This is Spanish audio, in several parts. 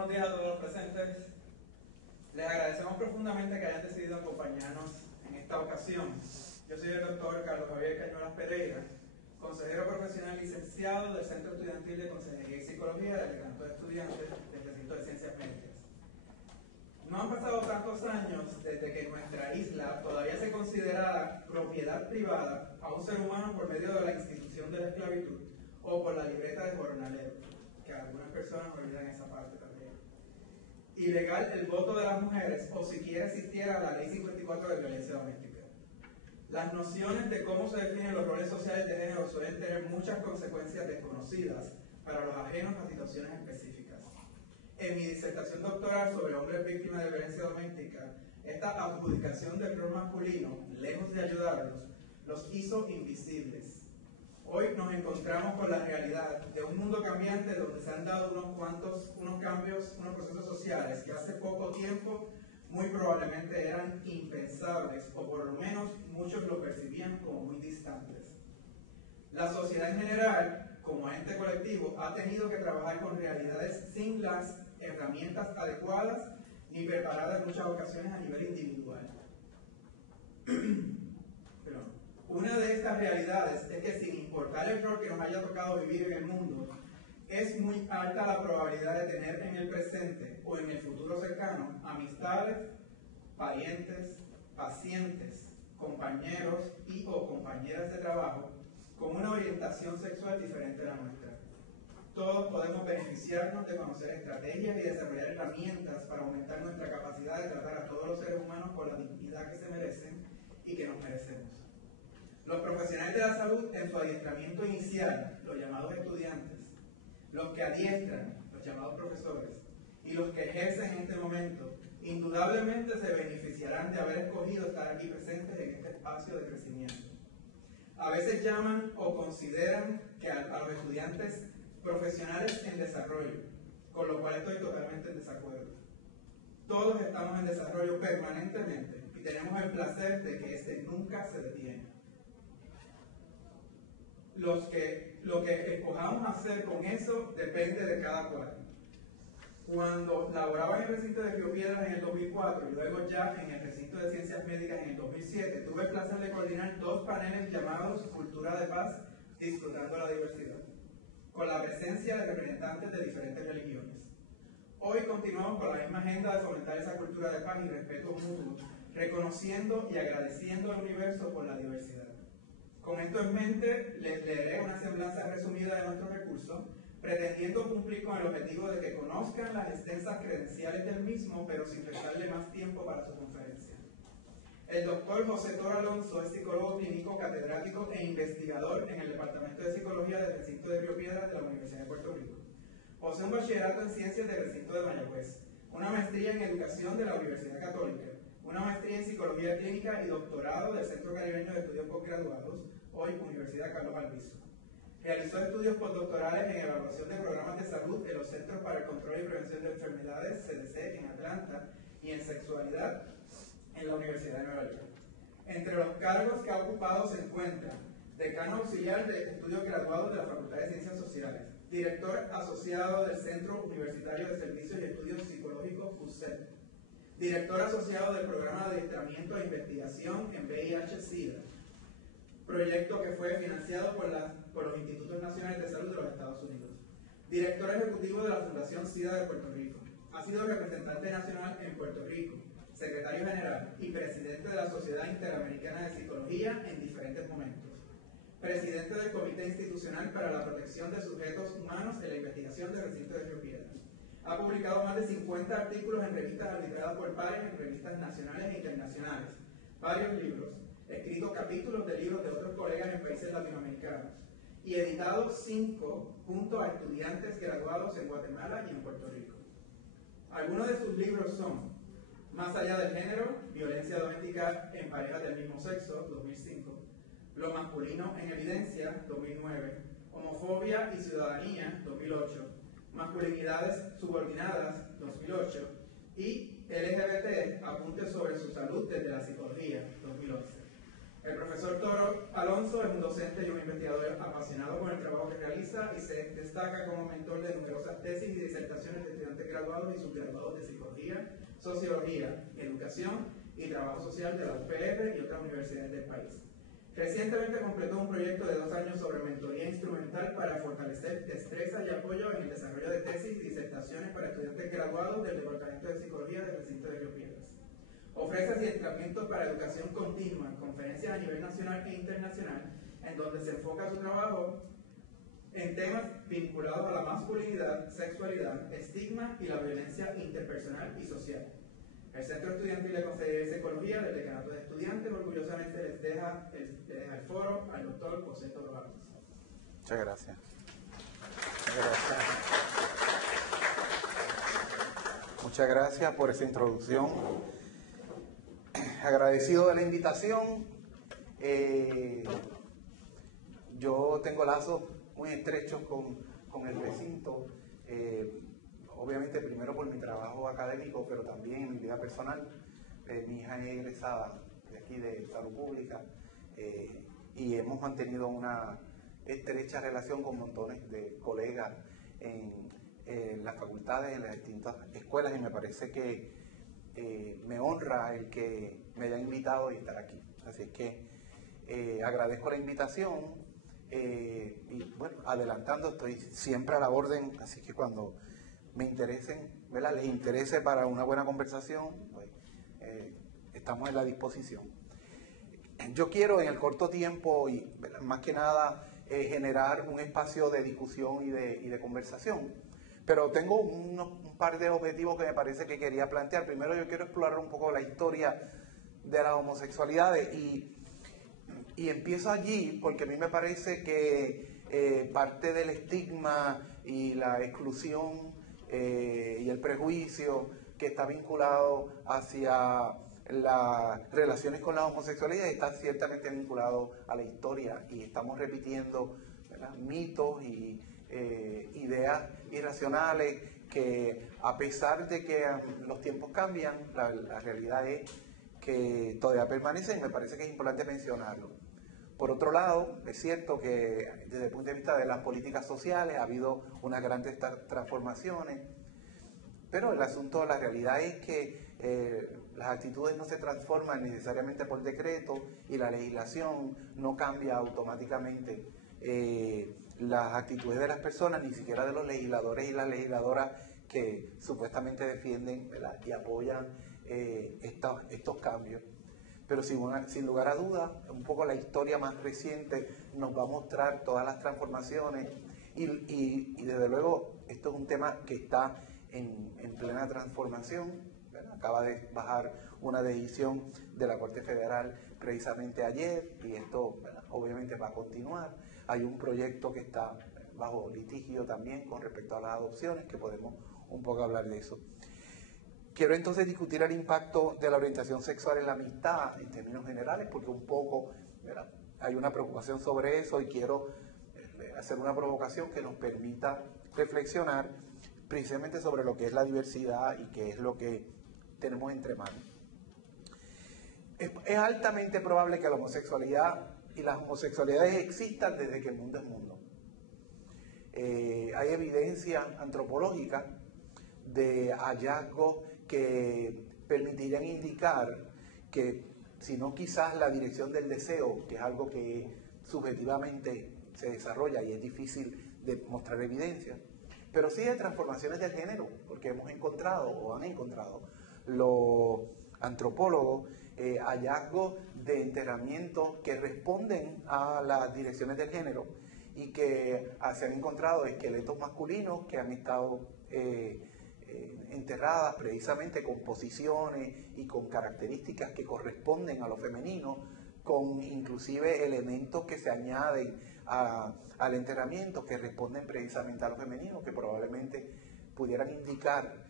Buenos días a todos los presentes. Les agradecemos profundamente que hayan decidido acompañarnos en esta ocasión. Yo soy el doctor Carlos Javier Cañuelas Pereira, consejero profesional licenciado del Centro Estudiantil de Consejería y Psicología del Decanato de Estudiantes del Recinto de Ciencias Médicas. No han pasado tantos años desde que nuestra isla todavía se considerara propiedad privada a un ser humano por medio de la institución de la esclavitud o por la libreta de jornalero, que algunas personas olvidan esa parte también. Ilegal el voto de las mujeres o siquiera existiera la Ley 54 de violencia doméstica. Las nociones de cómo se definen los roles sociales de género suelen tener muchas consecuencias desconocidas para los ajenos a situaciones específicas. En mi disertación doctoral sobre hombres víctimas de violencia doméstica, esta adjudicación del rol masculino, lejos de ayudarlos, los hizo invisibles. Hoy nos encontramos con la realidad de un mundo cambiante donde se han dado unos cambios, unos procesos sociales que hace poco tiempo muy probablemente eran impensables o por lo menos muchos lo percibían como muy distantes. La sociedad en general, como ente colectivo, ha tenido que trabajar con realidades sin las herramientas adecuadas ni preparadas en muchas ocasiones a nivel individual. Una de estas realidades es que sin importar el rol que nos haya tocado vivir en el mundo, es muy alta la probabilidad de tener en el presente o en el futuro cercano amistades, parientes, pacientes, compañeros y o compañeras de trabajo con una orientación sexual diferente a la nuestra. Todos podemos beneficiarnos de conocer estrategias y desarrollar herramientas para aumentar nuestra capacidad de tratar a todos los seres humanos con la dignidad que se merecen y que nos merecemos. Los profesionales de la salud en su adiestramiento inicial, los llamados estudiantes, los que adiestran, los llamados profesores, y los que ejercen en este momento, indudablemente se beneficiarán de haber escogido estar aquí presentes en este espacio de crecimiento. A veces llaman o consideran que a los estudiantes profesionales en desarrollo, con lo cual estoy totalmente en desacuerdo. Todos estamos en desarrollo permanentemente y tenemos el placer de que este nunca se detiene. Lo que escojamos hacer con eso depende de cada cual. Cuando laboraba en el recinto de Río Piedras en el 2004 y luego ya en el recinto de Ciencias Médicas en el 2007, tuve el placer de coordinar dos paneles llamados Cultura de Paz, Disfrutando la Diversidad, con la presencia de representantes de diferentes religiones. Hoy continuamos con la misma agenda de fomentar esa cultura de paz y respeto mutuo, reconociendo y agradeciendo al universo por la diversidad. Con esto en mente, les leeré una semblanza resumida de nuestros recursos, pretendiendo cumplir con el objetivo de que conozcan las extensas credenciales del mismo, pero sin restarle más tiempo para su conferencia. El doctor José Toro Alonso es psicólogo clínico, catedrático e investigador en el Departamento de Psicología del Recinto de Río Piedras de la Universidad de Puerto Rico. Posee un bachillerato en Ciencias del Recinto de Mayagüez, una maestría en Educación de la Universidad Católica, una maestría en Psicología Clínica y doctorado del Centro Caribeño de Estudios Postgraduados, hoy Universidad Carlos Albizu. Realizó estudios postdoctorales en evaluación de programas de salud en los Centros para el Control y Prevención de Enfermedades, CDC, en Atlanta, y en sexualidad en la Universidad de Nueva York. Entre los cargos que ha ocupado se encuentran decano auxiliar de estudios graduados de la Facultad de Ciencias Sociales, director asociado del Centro Universitario de Servicios y Estudios Psicológicos, UCEP, director asociado del Programa de Adiestramiento e Investigación en VIH-Sida, proyecto que fue financiado por los Institutos Nacionales de Salud de los Estados Unidos, director ejecutivo de la Fundación SIDA de Puerto Rico, ha sido representante nacional en Puerto Rico, secretario general y presidente de la Sociedad Interamericana de Psicología en diferentes momentos, presidente del Comité Institucional para la Protección de Sujetos Humanos en la Investigación del Recinto de Río Piedras. Ha publicado más de 50 artículos en revistas arbitradas por pares, en revistas nacionales e internacionales, varios libros, escrito capítulos de libros de otros colegas en países latinoamericanos y editado 5 junto a estudiantes graduados en Guatemala y en Puerto Rico. Algunos de sus libros son Más allá del género, violencia doméstica en parejas del mismo sexo, 2005, Lo masculino en evidencia, 2009, Homofobia y ciudadanía, 2008, Masculinidades subordinadas, 2008, y LGBT, apuntes sobre su salud desde la psicología, 2011. El profesor Toro Alonso es un docente y un investigador apasionado por el trabajo que realiza y se destaca como mentor de numerosas tesis y disertaciones de estudiantes graduados y subgraduados de psicología, sociología, educación y trabajo social de la UPR y otras universidades del país. Recientemente completó un proyecto de 2 años sobre mentoría instrumental para fortalecer destreza y apoyo en el desarrollo de tesis y disertaciones para estudiantes graduados del Departamento de Psicología del recinto de Río Piedras. Ofrece adiestramientos para educación continua en conferencias a nivel nacional e internacional, en donde se enfoca su trabajo en temas vinculados a la masculinidad, sexualidad, estigma y la violencia interpersonal y social. El Centro Estudiantil de Consejería de Psicología del Decanato de Estudiantes orgullosamente les deja el foro al doctor José Toro Alonso. Muchas gracias. Muchas gracias por esa introducción. Agradecido de la invitación. Yo tengo lazos muy estrechos con el recinto. Obviamente primero por mi trabajo académico, pero también en mi vida personal. Mi hija es egresada de aquí de Salud Pública y hemos mantenido una estrecha relación con montones de colegas en las facultades, en las distintas escuelas, y me parece que me honra el que me haya invitado y estar aquí. Así es que agradezco la invitación y bueno, adelantando, estoy siempre a la orden, así que cuando me interesen, ¿verdad?, les interese para una buena conversación, pues estamos en la disposición. Yo quiero en el corto tiempo y más que nada generar un espacio de discusión y de conversación, pero tengo un par de objetivos que me parece que quería plantear. Primero, yo quiero explorar un poco la historia de las homosexualidades y empiezo allí porque a mí me parece que parte del estigma y la exclusión y el prejuicio que está vinculado hacia las relaciones con la homosexualidad está ciertamente vinculado a la historia, y estamos repitiendo, ¿verdad?, mitos y ideas irracionales que, a pesar de que los tiempos cambian, la realidad es que todavía permanecen, y me parece que es importante mencionarlo. Por otro lado, es cierto que desde el punto de vista de las políticas sociales ha habido unas grandes transformaciones, pero el asunto, la realidad es que las actitudes no se transforman necesariamente por decreto y la legislación no cambia automáticamente las actitudes de las personas, ni siquiera de los legisladores y las legisladoras que supuestamente defienden, ¿verdad?, y apoyan estos cambios. Pero sin lugar a dudas, un poco la historia más reciente nos va a mostrar todas las transformaciones y desde luego esto es un tema que está en plena transformación, ¿verdad? Acaba de bajar una decisión de la Corte Federal precisamente ayer y esto, ¿verdad?, obviamente va a continuar. Hay un proyecto que está bajo litigio también con respecto a las adopciones, que podemos un poco hablar de eso. Quiero entonces discutir el impacto de la orientación sexual en la amistad en términos generales, porque un poco, ¿verdad?, hay una preocupación sobre eso y quiero hacer una provocación que nos permita reflexionar precisamente sobre lo que es la diversidad y qué es lo que tenemos entre manos. Es altamente probable que la homosexualidad y las homosexualidades existan desde que el mundo es mundo. Hay evidencia antropológica de hallazgos que permitirían indicar que, si no quizás la dirección del deseo, que es algo que subjetivamente se desarrolla y es difícil de mostrar evidencia, pero sí de transformaciones del género, porque hemos encontrado o han encontrado los antropólogos hallazgos de enterramientos que responden a las direcciones del género y que se han encontrado esqueletos masculinos que han estado enterradas precisamente con posiciones y con características que corresponden a lo femenino, con inclusive elementos que se añaden al enterramiento que responden precisamente a lo femenino, que probablemente pudieran indicar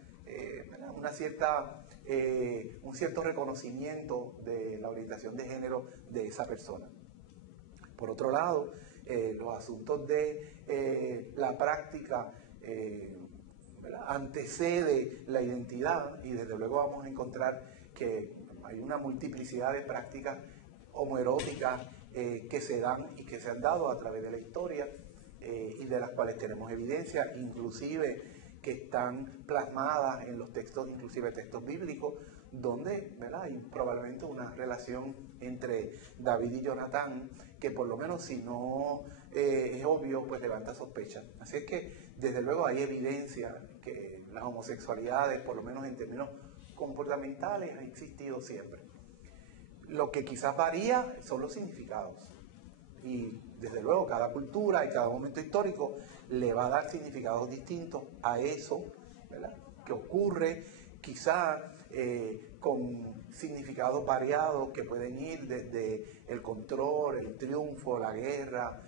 un cierto reconocimiento de la orientación de género de esa persona. Por otro lado, los asuntos de la práctica antecede la identidad, y desde luego vamos a encontrar que hay una multiplicidad de prácticas homoeróticas que se dan y que se han dado a través de la historia y de las cuales tenemos evidencia, inclusive que están plasmadas en los textos, inclusive textos bíblicos, donde, ¿verdad?, hay probablemente una relación entre David y Jonatán, que por lo menos si no es obvio, pues levanta sospechas. Así es que, desde luego, hay evidencia que las homosexualidades, por lo menos en términos comportamentales, han existido siempre. Lo que quizás varía son los significados. Y desde luego cada cultura y cada momento histórico le va a dar significados distintos a eso, ¿verdad?, que ocurre, quizá con significados variados que pueden ir desde el control, el triunfo, la guerra,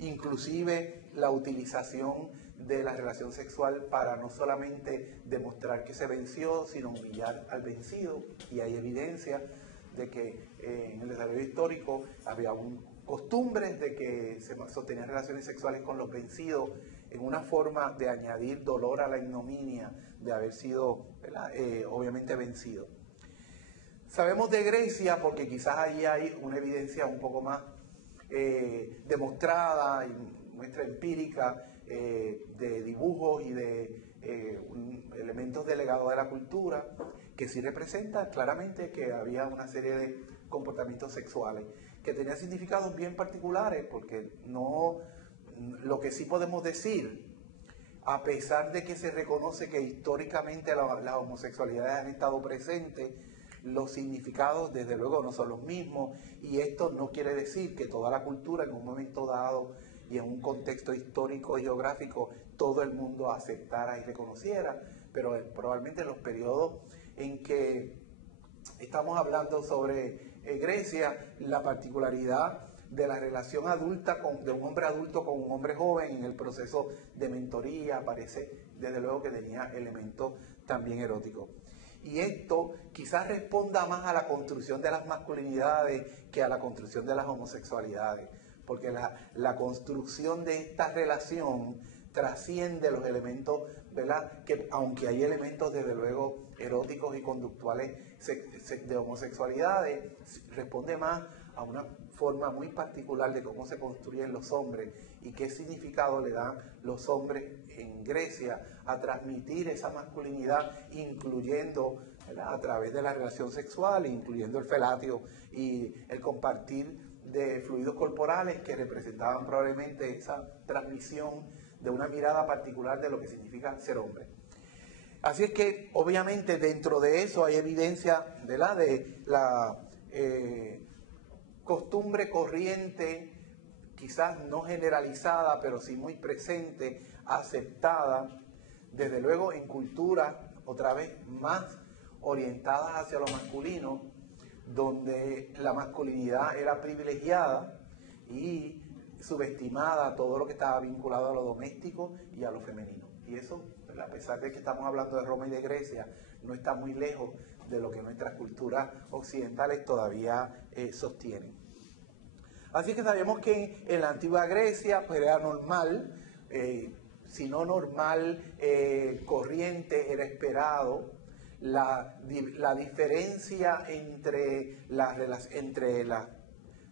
inclusive la utilización de la relación sexual para no solamente demostrar que se venció, sino humillar al vencido. Y hay evidencia de que en el desarrollo histórico había costumbres de que se sostenían relaciones sexuales con los vencidos en una forma de añadir dolor a la ignominia de haber sido, obviamente, vencido. Sabemos de Grecia porque quizás ahí hay una evidencia un poco más demostrada y muestra empírica de dibujos y de elementos de legado de la cultura, que sí representa claramente que había una serie de comportamientos sexuales que tenían significados bien particulares, porque lo que sí podemos decir, a pesar de que se reconoce que históricamente las homosexualidades han estado presentes, los significados desde luego no son los mismos, y esto no quiere decir que toda la cultura en un momento dado y en un contexto histórico y geográfico todo el mundo aceptara y reconociera, pero probablemente en los periodos en que estamos hablando sobre Grecia, la particularidad de la relación adulta de un hombre adulto con un hombre joven en el proceso de mentoría parece desde luego que tenía elementos también eróticos. Y esto quizás responda más a la construcción de las masculinidades que a la construcción de las homosexualidades, porque la construcción de esta relación trasciende los elementos, ¿verdad?, que aunque hay elementos desde luego eróticos y conductuales de homosexualidades, responde más a una forma muy particular de cómo se construyen los hombres y qué significado le dan los hombres en Grecia a transmitir esa masculinidad, incluyendo, ¿verdad?, a través de la relación sexual, incluyendo el felatio y el compartir de fluidos corporales que representaban probablemente esa transmisión de una mirada particular de lo que significa ser hombre. Así es que, obviamente, dentro de eso hay evidencia, ¿verdad?, de la costumbre corriente, quizás no generalizada, pero sí muy presente, aceptada, desde luego en culturas, otra vez, más orientadas hacia lo masculino, donde la masculinidad era privilegiada y subestimada todo lo que estaba vinculado a lo doméstico y a lo femenino. Y eso, a pesar de que estamos hablando de Roma y de Grecia, no está muy lejos de lo que nuestras culturas occidentales todavía sostienen. Así que sabemos que en la antigua Grecia pues era normal, si no normal, corriente, era esperado, la diferencia entre las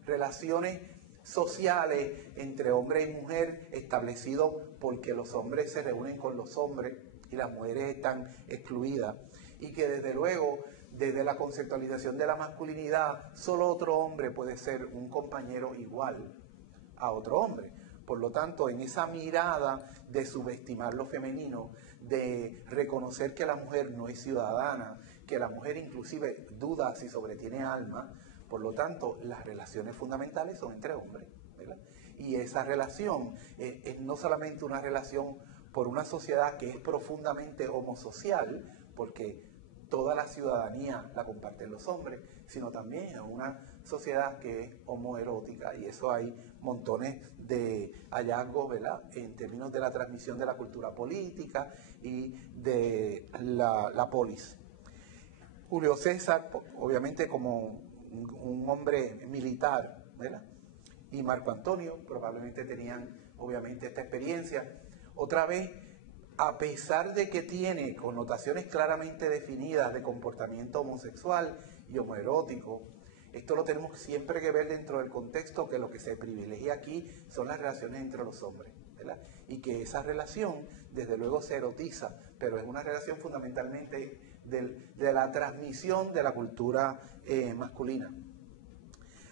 relaciones sociales entre hombre y mujer establecido porque los hombres se reúnen con los hombres y las mujeres están excluidas, y que desde luego desde la conceptualización de la masculinidad solo otro hombre puede ser un compañero igual a otro hombre. Por lo tanto, en esa mirada de subestimar lo femenino, de reconocer que la mujer no es ciudadana, que la mujer inclusive duda si sobretiene alma, por lo tanto, las relaciones fundamentales son entre hombres, ¿verdad? Y esa relación es no solamente una relación por una sociedad que es profundamente homosocial, porque toda la ciudadanía la comparten los hombres, sino también es una sociedad que es homoerótica, y eso hay montones de hallazgos, ¿verdad?, en términos de la transmisión de la cultura política y de la polis. Julio César, obviamente como un hombre militar, ¿verdad?, y Marco Antonio probablemente tenían obviamente esta experiencia. Otra vez, a pesar de que tiene connotaciones claramente definidas de comportamiento homosexual y homoerótico. Esto lo tenemos siempre que ver dentro del contexto que lo que se privilegia aquí son las relaciones entre los hombres, ¿verdad? Y que esa relación, desde luego, se erotiza, pero es una relación fundamentalmente de la transmisión de la cultura masculina.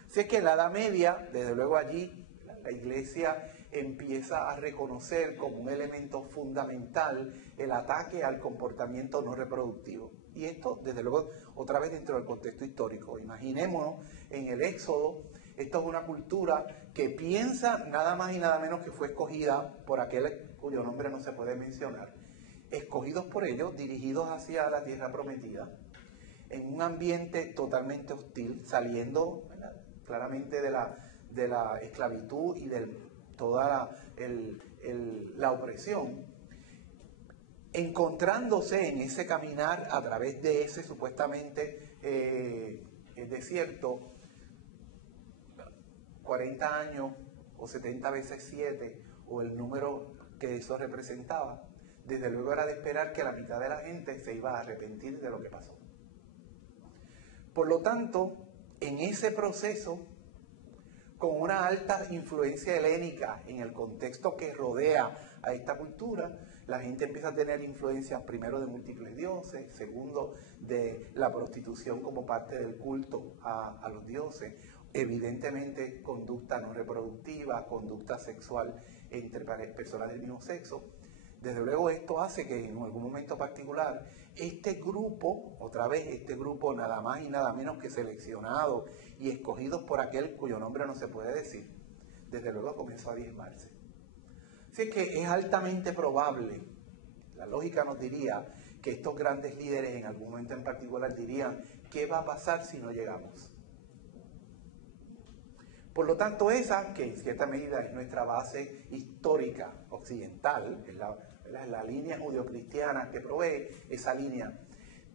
Así es que en la Edad Media, desde luego allí, la Iglesia empieza a reconocer como un elemento fundamental el ataque al comportamiento no reproductivo. Y esto, desde luego, otra vez dentro del contexto histórico. Imaginémonos en el Éxodo, esto es una cultura que piensa nada más y nada menos que fue escogida por aquel cuyo nombre no se puede mencionar, escogidos por ellos, dirigidos hacia la tierra prometida, en un ambiente totalmente hostil, saliendo, ¿verdad?, claramente de la esclavitud y de toda la opresión, encontrándose en ese caminar a través de ese supuestamente desierto, 40 años o 70 veces 7 o el número que eso representaba, desde luego era de esperar que la mitad de la gente se iba a arrepentir de lo que pasó. Por lo tanto, en ese proceso, con una alta influencia helénica en el contexto que rodea a esta cultura, la gente empieza a tener influencias primero de múltiples dioses, segundo de la prostitución como parte del culto a los dioses, evidentemente conducta no reproductiva, conducta sexual entre personas del mismo sexo. Desde luego esto hace que en algún momento particular este grupo, otra vez este grupo nada más y nada menos que seleccionado y escogidos por aquel cuyo nombre no se puede decir, desde luego comenzó a diezmarse. Así que es altamente probable, la lógica nos diría que estos grandes líderes en algún momento en particular dirían, ¿qué va a pasar si no llegamos? Por lo tanto, esa, que en cierta medida es nuestra base histórica occidental, es la línea judeocristiana que provee esa línea,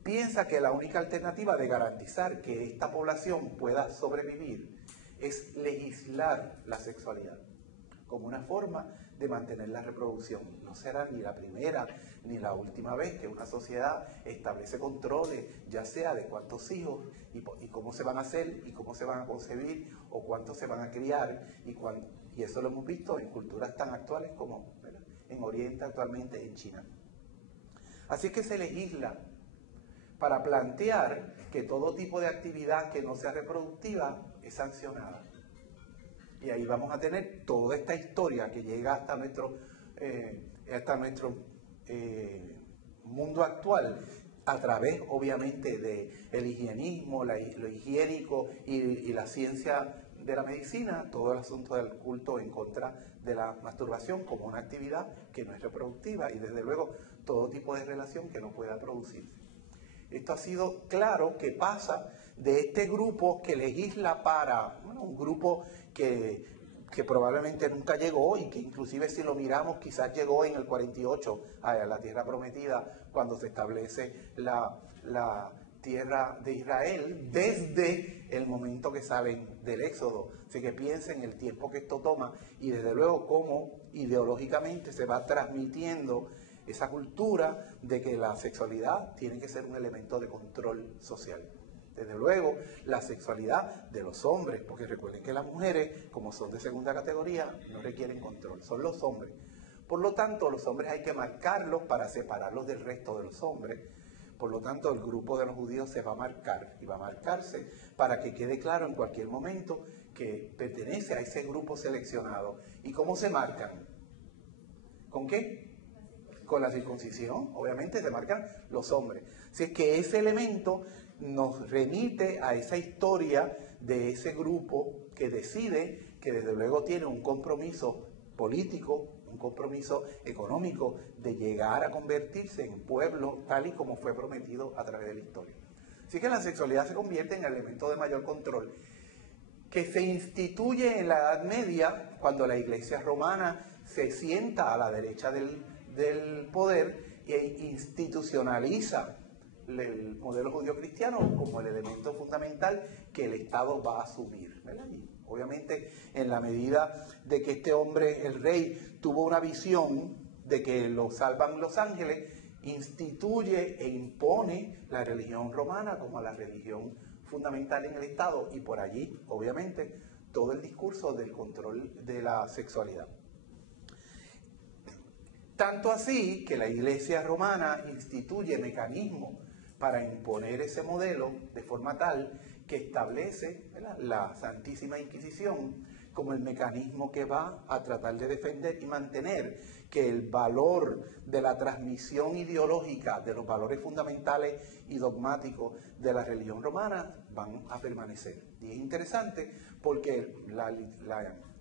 piensa que la única alternativa de garantizar que esta población pueda sobrevivir es legislar la sexualidad como una forma de mantener la reproducción. No será ni la primera ni la última vez que una sociedad establece controles, ya sea de cuántos hijos y cómo se van a hacer y cómo se van a concebir o cuántos se van a criar y eso lo hemos visto en culturas tan actuales como, ¿verdad?, en Oriente actualmente, en China. Así que se legisla para plantear que todo tipo de actividad que no sea reproductiva es sancionada. Y ahí vamos a tener toda esta historia que llega hasta nuestro mundo actual, a través obviamente del higienismo, lo higiénico y la ciencia de la medicina, todo el asunto del culto en contra de la masturbación como una actividad que no es reproductiva y desde luego todo tipo de relación que no pueda producirse. Esto ha sido claro que pasa de este grupo que legisla para, bueno, un grupo que probablemente nunca llegó y que inclusive si lo miramos quizás llegó en el 48 a la tierra prometida cuando se establece la tierra de Israel desde el momento que salen del Éxodo. Así que piensen el tiempo que esto toma y desde luego cómo ideológicamente se va transmitiendo esa cultura de que la sexualidad tiene que ser un elemento de control social. Desde luego, la sexualidad de los hombres, porque recuerden que las mujeres, como son de segunda categoría, no requieren control, son los hombres. Por lo tanto, los hombres hay que marcarlos para separarlos del resto de los hombres. Por lo tanto, el grupo de los judíos se va a marcar y va a marcarse para que quede claro en cualquier momento que pertenece a ese grupo seleccionado. ¿Y cómo se marcan? ¿Con qué? Con la circuncisión, obviamente se marcan los hombres. Así es que ese elemento nos remite a esa historia de ese grupo que decide, que desde luego tiene un compromiso político, un compromiso económico de llegar a convertirse en pueblo tal y como fue prometido a través de la historia. Así que la sexualidad se convierte en el elemento de mayor control que se instituye en la Edad Media cuando la Iglesia romana se sienta a la derecha del poder e institucionaliza el modelo judío-cristiano como el elemento fundamental que el Estado va a asumir, ¿verdad? Y obviamente en la medida de que este hombre, el rey, tuvo una visión de que lo salvan los ángeles, instituye e impone la religión romana como la religión fundamental en el Estado y por allí, obviamente, todo el discurso del control de la sexualidad. Tanto así que la Iglesia romana instituye mecanismos para imponer ese modelo de forma tal que establece, ¿verdad?, la Santísima Inquisición como el mecanismo que va a tratar de defender y mantener que el valor de la transmisión ideológica de los valores fundamentales y dogmáticos de la religión romana van a permanecer. Y es interesante porque la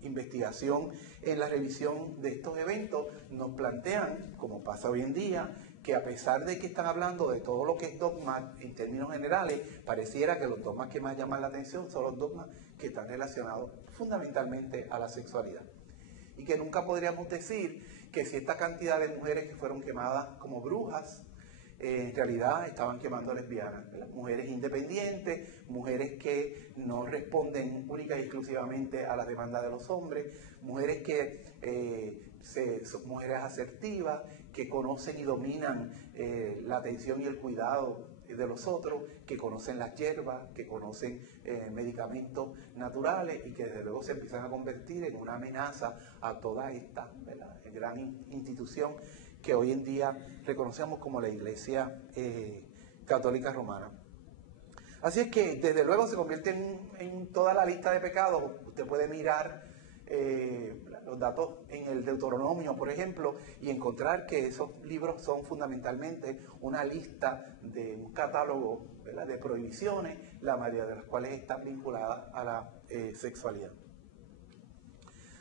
investigación en la revisión de estos eventos nos plantean, como pasa hoy en día, que a pesar de que están hablando de todo lo que es dogma en términos generales, pareciera que los dogmas que más llaman la atención son los dogmas que están relacionados fundamentalmente a la sexualidad. Y que nunca podríamos decir que si esta cantidad de mujeres que fueron quemadas como brujas, en realidad estaban quemando lesbianas, ¿verdad? Mujeres independientes, mujeres que no responden única y exclusivamente a las demandas de los hombres, mujeres que son mujeres asertivas, que conocen y dominan la atención y el cuidado de los otros, que conocen las hierbas, que conocen medicamentos naturales y que desde luego se empiezan a convertir en una amenaza a toda esta, ¿verdad?, gran institución que hoy en día reconocemos como la Iglesia Católica Romana. Así es que desde luego se convierte en toda la lista de pecados. Usted puede mirar los datos en el Deuteronomio, por ejemplo, y encontrar que esos libros son fundamentalmente una lista de un catálogo, ¿verdad?, de prohibiciones, la mayoría de las cuales están vinculadas a la sexualidad.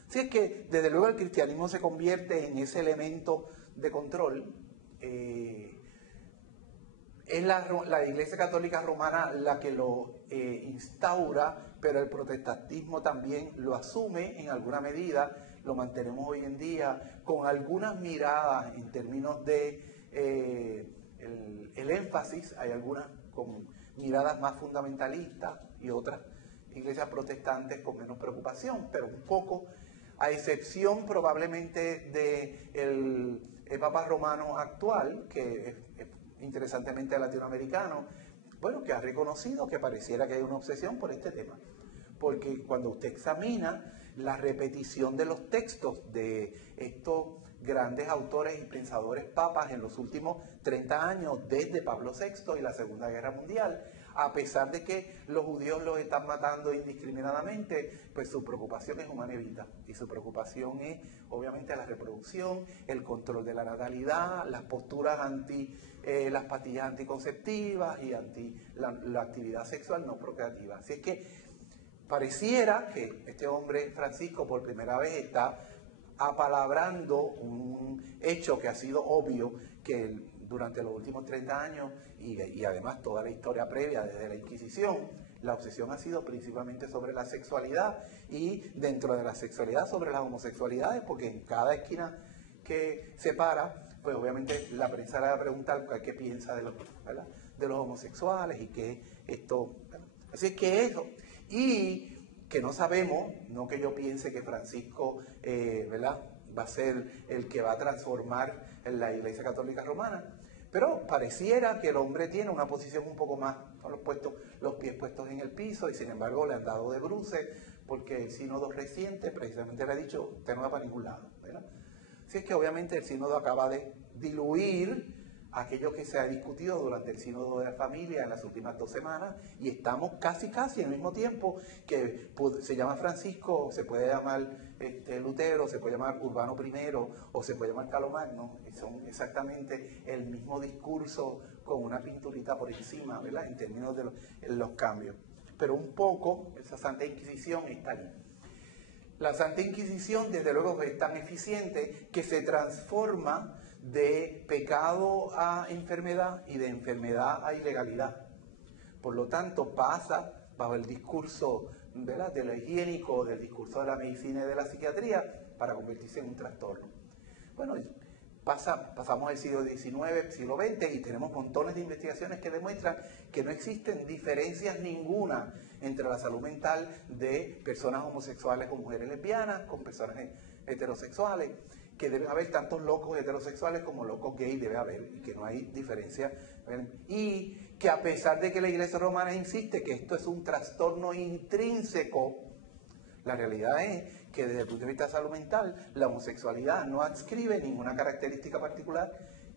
Así es que desde luego el cristianismo se convierte en ese elemento de control. Es la Iglesia Católica Romana la que lo instaura, pero el protestantismo también lo asume en alguna medida. Lo mantenemos hoy en día con algunas miradas en términos de el énfasis. Hay algunas con miradas más fundamentalistas y otras iglesias protestantes con menos preocupación, pero un poco, a excepción probablemente del Papa romano actual, que es interesantemente latinoamericano, bueno, que ha reconocido que pareciera que hay una obsesión por este tema. Porque cuando usted examina la repetición de los textos de estos grandes autores y pensadores papas en los últimos 30 años, desde Pablo VI y la Segunda Guerra Mundial, a pesar de que los judíos los están matando indiscriminadamente, pues su preocupación es humana y vida. Y su preocupación es, obviamente, la reproducción, el control de la natalidad, las posturas anti las pastillas anticonceptivas y anti la actividad sexual no procreativa. Así es que pareciera que este hombre, Francisco, por primera vez está apalabrando un hecho que ha sido obvio, que durante los últimos 30 años y además toda la historia previa desde la Inquisición, la obsesión ha sido principalmente sobre la sexualidad y dentro de la sexualidad sobre las homosexualidades, porque en cada esquina que se para, pues obviamente la prensa le va a preguntar qué piensa de los, ¿verdad?, de los homosexuales y que esto, ¿verdad? Así es que eso, y que no sabemos, no que yo piense que Francisco, ¿verdad?, va a ser el que va a transformar en la Iglesia Católica Romana, pero pareciera que el hombre tiene una posición un poco más con los pies puestos en el piso, y sin embargo le han dado de bruces, porque el sínodo reciente precisamente le ha dicho, usted no va para ningún lado, ¿verdad? Así es que obviamente el sínodo acaba de diluir aquello que se ha discutido durante el sínodo de la familia en las últimas 2 semanas, y estamos casi al mismo tiempo que se llama Francisco, se puede llamar Lutero, se puede llamar Urbano I o se puede llamar Carlomagno, y son exactamente el mismo discurso con una pinturita por encima, ¿verdad?, en términos de los cambios. Pero un poco esa Santa Inquisición está allí. La Santa Inquisición, desde luego, es tan eficiente que se transforma de pecado a enfermedad y de enfermedad a ilegalidad. Por lo tanto, pasa bajo el discurso, ¿verdad?, de lo higiénico, del discurso de la medicina y de la psiquiatría, para convertirse en un trastorno. Bueno, pasamos el siglo XIX, siglo XX, y tenemos montones de investigaciones que demuestran que no existen diferencias ninguna entre la salud mental de personas homosexuales o mujeres lesbianas con personas heterosexuales, que deben haber tantos locos heterosexuales como locos gays debe haber, y que no hay diferencia. Y que a pesar de que la Iglesia Romana insiste que esto es un trastorno intrínseco, la realidad es que desde el punto de vista de salud mental, la homosexualidad no adscribe ninguna característica particular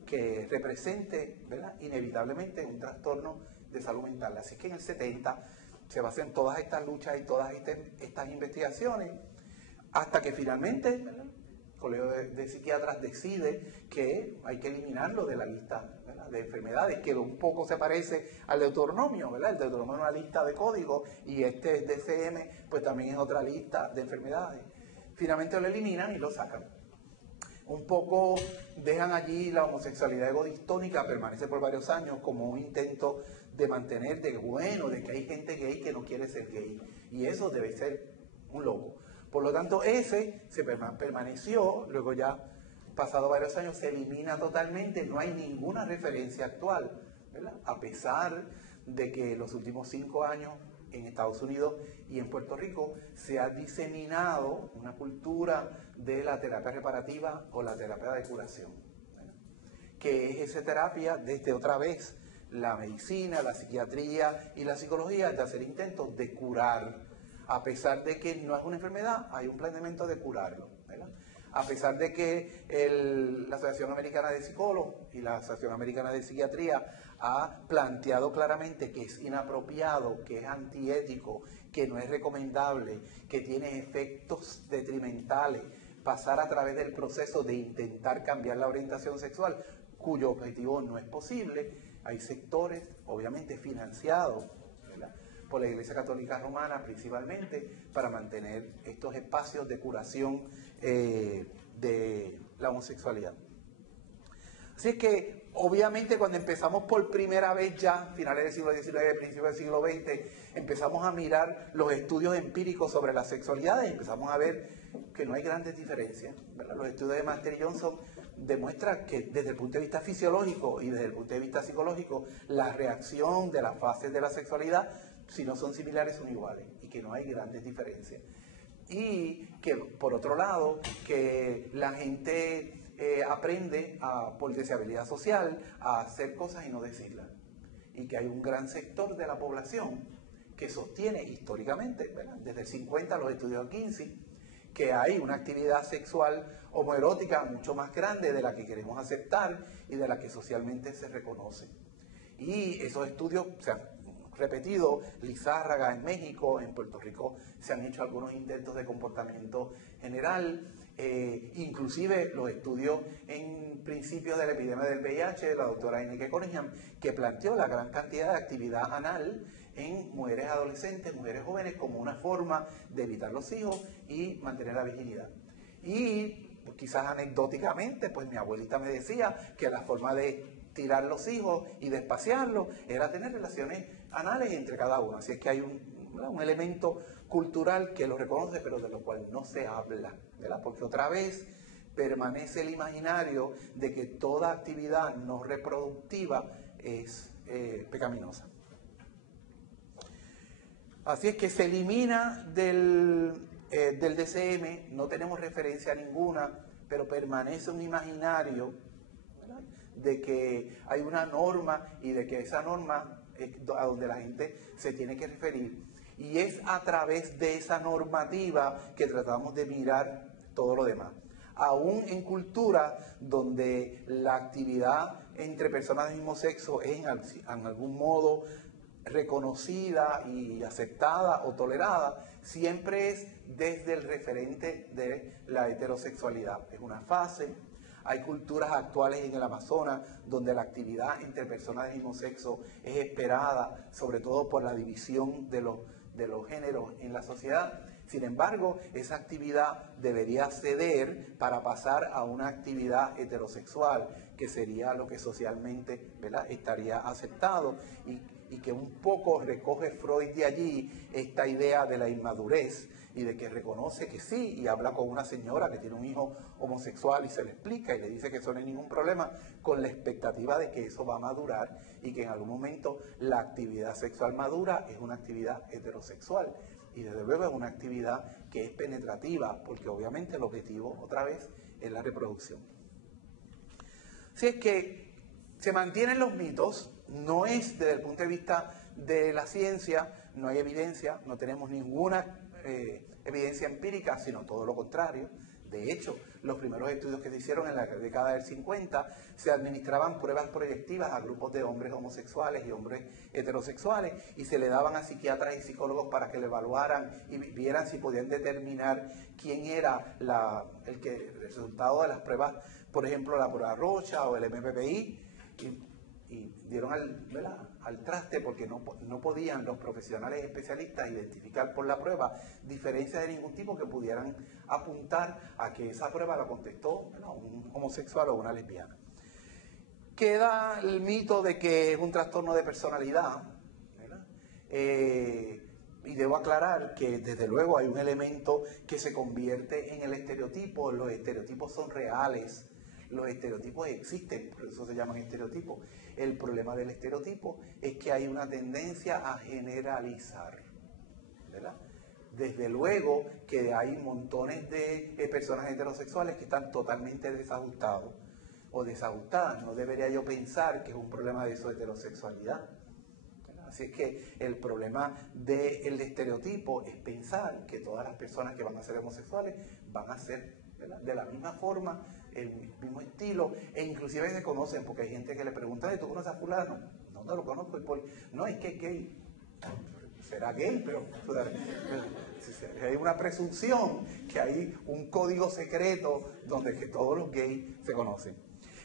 que represente, ¿verdad?, inevitablemente un trastorno de salud mental. Así que en el 70 se basan todas estas luchas y todas estas investigaciones, hasta que finalmente, ¿verdad?, el Colegio de Psiquiatras decide que hay que eliminarlo de la lista, ¿verdad?, de enfermedades, que un poco se parece al Deuteronomio, ¿verdad? El Deuteronomio es una lista de códigos y este DCM pues también es otra lista de enfermedades. Finalmente lo eliminan y lo sacan. Un poco dejan allí la homosexualidad egodistónica, permanece por varios años como un intento de mantener de que hay gente gay que no quiere ser gay, y eso debe ser un loco. Por lo tanto, ese se permaneció, luego ya, pasado varios años, se elimina totalmente, no hay ninguna referencia actual, ¿verdad? A pesar de que en los últimos 5 años en Estados Unidos y en Puerto Rico se ha diseminado una cultura de la terapia reparativa o la terapia de curación, ¿verdad?, que es esa terapia desde otra vez la medicina, la psiquiatría y la psicología de hacer intentos de curar. A pesar de que no es una enfermedad, hay un planeamiento de curarlo, ¿verdad? A pesar de que la Asociación Americana de Psicólogos y la Asociación Americana de Psiquiatría ha planteado claramente que es inapropiado, que es antiético, que no es recomendable, que tiene efectos detrimentales, pasar a través del proceso de intentar cambiar la orientación sexual, cuyo objetivo no es posible. Hay sectores, obviamente, financiados, ¿verdad?, por la Iglesia Católica Romana principalmente, para mantener estos espacios de curación de la homosexualidad. Así es que, obviamente, cuando empezamos por primera vez ya, finales del siglo XIX, principios del siglo XX, empezamos a mirar los estudios empíricos sobre la sexualidad y empezamos a ver que no hay grandes diferencias, ¿verdad? Los estudios de Master y Johnson demuestran que desde el punto de vista fisiológico y desde el punto de vista psicológico, la reacción de las fases de la sexualidad, si no son similares, son iguales, y que no hay grandes diferencias. Y que, por otro lado, que la gente aprende por deseabilidad social a hacer cosas y no decirlas. Y que hay un gran sector de la población que sostiene históricamente, ¿verdad?, desde el 50 los estudios de Kinsey, que hay una actividad sexual homoerótica mucho más grande de la que queremos aceptar y de la que socialmente se reconoce. Y esos estudios se han repetido, Lizárraga en México, en Puerto Rico se han hecho algunos intentos de comportamiento general, inclusive los estudios en principios de la epidemia del VIH de la doctora Enrique Cunningham, que planteó la gran cantidad de actividad anal en mujeres adolescentes, mujeres jóvenes, como una forma de evitar los hijos y mantener la virginidad. Y pues, quizás anecdóticamente, pues mi abuelita me decía que la forma de tirar los hijos y de espaciarlos era tener relaciones anales entre cada uno. Así es que hay un elemento cultural que lo reconoce, pero de lo cual no se habla, ¿verdad? Porque otra vez permanece el imaginario de que toda actividad no reproductiva es pecaminosa. Así es que se elimina del DCM, no tenemos referencia ninguna, pero permanece un imaginario, ¿verdad?, de que hay una norma y de que esa norma es a donde la gente se tiene que referir. Y es a través de esa normativa que tratamos de mirar todo lo demás. Aún en cultura donde la actividad entre personas del mismo sexo es en algún modo reconocida y aceptada o tolerada, siempre es desde el referente de la heterosexualidad. Es una fase. Hay culturas actuales en el Amazonas donde la actividad entre personas del mismo sexo es esperada, sobre todo por la división de los géneros en la sociedad. Sin embargo, esa actividad debería ceder para pasar a una actividad heterosexual, que sería lo que socialmente, ¿verdad?, estaría aceptado, y que un poco recoge Freud de allí esta idea de la inmadurez y de que reconoce que sí, y habla con una señora que tiene un hijo homosexual y se le explica y le dice que eso no es ningún problema, con la expectativa de que eso va a madurar y que en algún momento la actividad sexual madura es una actividad heterosexual. Y desde luego es una actividad que es penetrativa, porque obviamente el objetivo, otra vez, es la reproducción. Si es que se mantienen los mitos, no es desde el punto de vista de la ciencia, no hay evidencia, no tenemos ninguna evidencia empírica, sino todo lo contrario. De hecho, los primeros estudios que se hicieron en la década del 50 se administraban pruebas proyectivas a grupos de hombres homosexuales y hombres heterosexuales y se le daban a psiquiatras y psicólogos para que le evaluaran y vieran si podían determinar quién era el resultado de las pruebas, por ejemplo, la prueba Rocha o el MPPI, y dieron al traste porque no podían los profesionales especialistas identificar por la prueba diferencias de ningún tipo que pudieran apuntar a que esa prueba la contestó un homosexual o una lesbiana. Queda el mito de que es un trastorno de personalidad, ¿verdad? Y debo aclarar que desde luego hay un elemento que se convierte en el estereotipo. Los estereotipos son reales. Los estereotipos existen, por eso se llaman estereotipos. El problema del estereotipo es que hay una tendencia a generalizar, ¿verdad? Desde luego que hay montones de personas heterosexuales que están totalmente desajustados o desajustadas. No debería yo pensar que es un problema de su heterosexualidad, ¿verdad? Así es que el problema del estereotipo es pensar que todas las personas que van a ser homosexuales van a ser, ¿verdad?, de la misma forma, el mismo estilo, e inclusive se conocen, porque hay gente que le pregunta, ¿tú conoces a fulano? No lo conozco, no, es que es gay. Será gay, pero hay una presunción que hay un código secreto donde que todos los gays se conocen.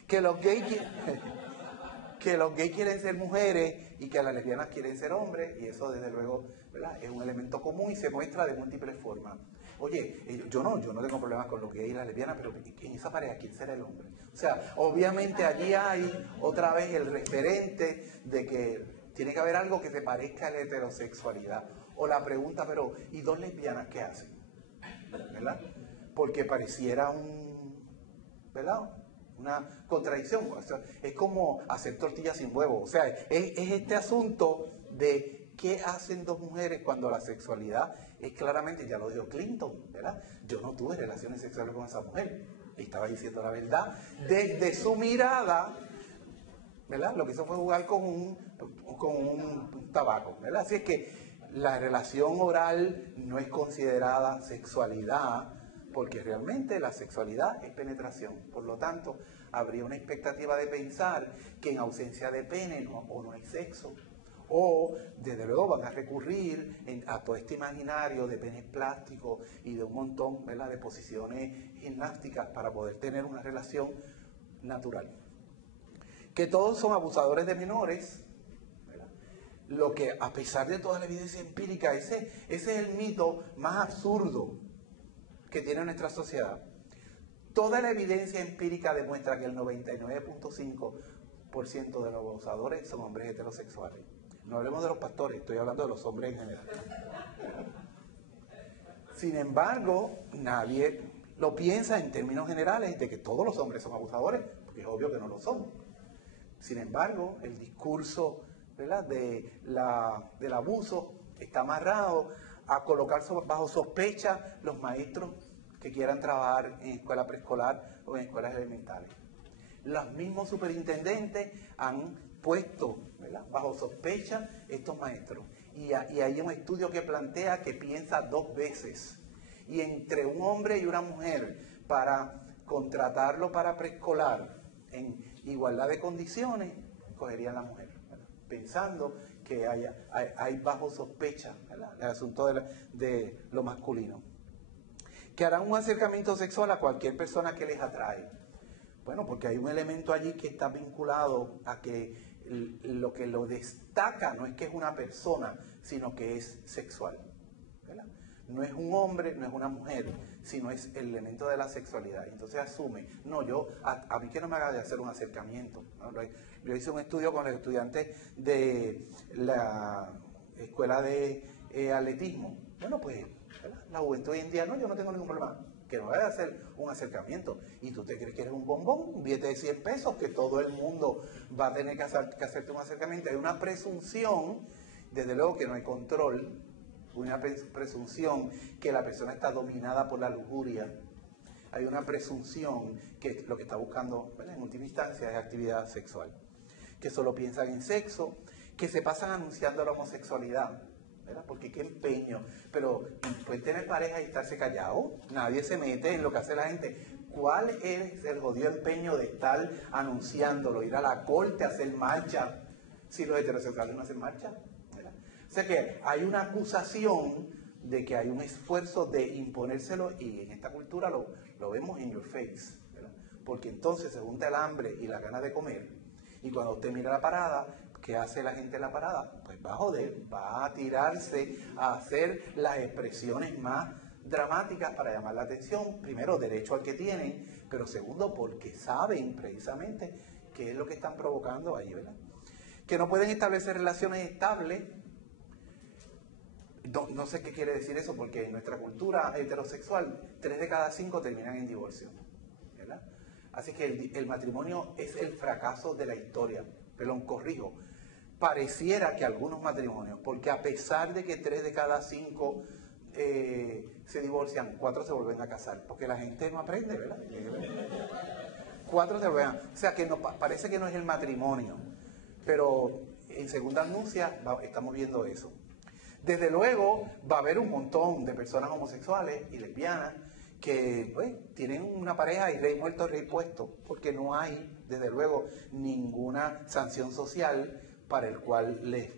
Que los gays quieren ser mujeres y que las lesbianas quieren ser hombres, y eso desde luego, ¿verdad?, es un elemento común y se muestra de múltiples formas. Oye, yo no tengo problemas con los gays y las lesbianas, pero en esa pareja, ¿quién será el hombre? O sea, obviamente allí hay otra vez el referente de que tiene que haber algo que se parezca a la heterosexualidad. O la pregunta, pero ¿y dos lesbianas qué hacen? ¿Verdad? Porque pareciera ¿verdad?, una contradicción. O sea, es como hacer tortillas sin huevo. O sea, es este asunto de qué hacen dos mujeres cuando la sexualidad es claramente, ya lo dijo Clinton, ¿verdad? Yo no tuve relaciones sexuales con esa mujer. Estaba diciendo la verdad. Desde su mirada, ¿verdad?, lo que hizo fue jugar con un tabaco, ¿verdad? Así es que la relación oral no es considerada sexualidad, porque realmente la sexualidad es penetración. Por lo tanto, habría una expectativa de pensar que en ausencia de pene no hay sexo. O, desde luego, van a recurrir a todo este imaginario de penes plásticos y de un montón, ¿verdad?, de posiciones gimnásticas para poder tener una relación natural. Que todos son abusadores de menores, ¿verdad? Lo que, a pesar de toda la evidencia empírica, ese es el mito más absurdo que tiene nuestra sociedad. Toda la evidencia empírica demuestra que el 99.5% de los abusadores son hombres heterosexuales. No hablemos de los pastores, estoy hablando de los hombres en general. Sin embargo, nadie lo piensa en términos generales de que todos los hombres son abusadores, porque es obvio que no lo son. Sin embargo, el discurso, ¿verdad?, del abuso está amarrado a colocar bajo sospecha los maestros que quieran trabajar en escuela preescolar o en escuelas elementales. Los mismos superintendentes han puesto, ¿verdad?, bajo sospecha estos maestros. Y hay un estudio que plantea que piensa dos veces. Y entre un hombre y una mujer, para contratarlo para preescolar en igualdad de condiciones, cogerían a la mujer, ¿verdad?, pensando que hay bajo sospecha, ¿verdad?, el asunto de lo masculino. Que harán un acercamiento sexual a cualquier persona que les atrae. Bueno, porque hay un elemento allí que está vinculado a que lo que lo destaca no es que es una persona, sino que es sexual, ¿verdad? No es un hombre, no es una mujer, sino es el elemento de la sexualidad. Entonces asume, no, a mí que no me haga de hacer un acercamiento, ¿no? Yo hice un estudio con los estudiantes de la escuela de atletismo. Bueno, pues, ¿verdad?, la juventud hoy en día, no, yo no tengo ningún problema, que no vaya a hacer un acercamiento. ¿Y tú te crees que eres un bombón, un billete de 100 pesos, que todo el mundo va a tener que hacerte un acercamiento? Hay una presunción, desde luego que no hay control, una presunción que la persona está dominada por la lujuria. Hay una presunción que lo que está buscando, ¿verdad?, en última instancia es actividad sexual. Que solo piensan en sexo, que se pasan anunciando la homosexualidad, ¿verdad? Porque qué empeño. Pero pueden tener pareja y estarse callados. Nadie se mete en lo que hace la gente. ¿Cuál es el jodido empeño de estar anunciándolo? Ir a la corte, hacer marcha, si los heterosexuales no hacen marcha, ¿verdad? O sea que hay una acusación de que hay un esfuerzo de imponérselo, y en esta cultura lo vemos in your face, ¿verdad? Porque entonces se junta el hambre y la ganas de comer, y cuando usted mira la parada, ¿qué hace la gente en la parada? Pues va a joder, va a tirarse a hacer las expresiones más dramáticas para llamar la atención. Primero, derecho al que tienen, pero segundo, porque saben precisamente qué es lo que están provocando ahí, ¿verdad? Que no pueden establecer relaciones estables. No sé qué quiere decir eso, porque en nuestra cultura heterosexual, 3 de cada 5 terminan en divorcio, ¿verdad? Así que el matrimonio es el fracaso de la historia. Perdón, corrijo. Pareciera que algunos matrimonios, porque a pesar de que 3 de cada 5 se divorcian, 4 se vuelven a casar, porque la gente no aprende, ¿verdad? 4 se vuelven o sea que no, parece que no es el matrimonio, pero en segunda anuncia estamos viendo eso. Desde luego va a haber un montón de personas homosexuales y lesbianas que pues, tienen una pareja y rey muerto, rey puesto, porque no hay, desde luego, ninguna sanción social para el cual les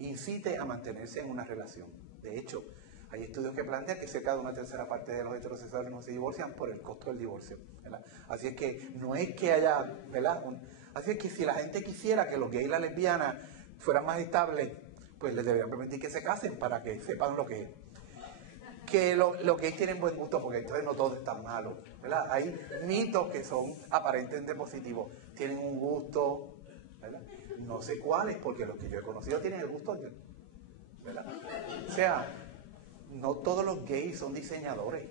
incite a mantenerse en una relación. De hecho, hay estudios que plantean que cerca de una tercera parte de los heterosexuales no se divorcian por el costo del divorcio, ¿verdad? Así es que no es que haya, ¿verdad? Así es que si la gente quisiera que los gays y las lesbianas fueran más estables, pues les deberían permitir que se casen para que sepan lo que es. Que los gays tienen buen gusto, porque entonces no todo es tan malo, ¿verdad? Hay mitos que son aparentemente positivos. Tienen un gusto, ¿verdad? No sé cuáles, porque los que yo he conocido tienen el gusto, ¿verdad? O sea, no todos los gays son diseñadores.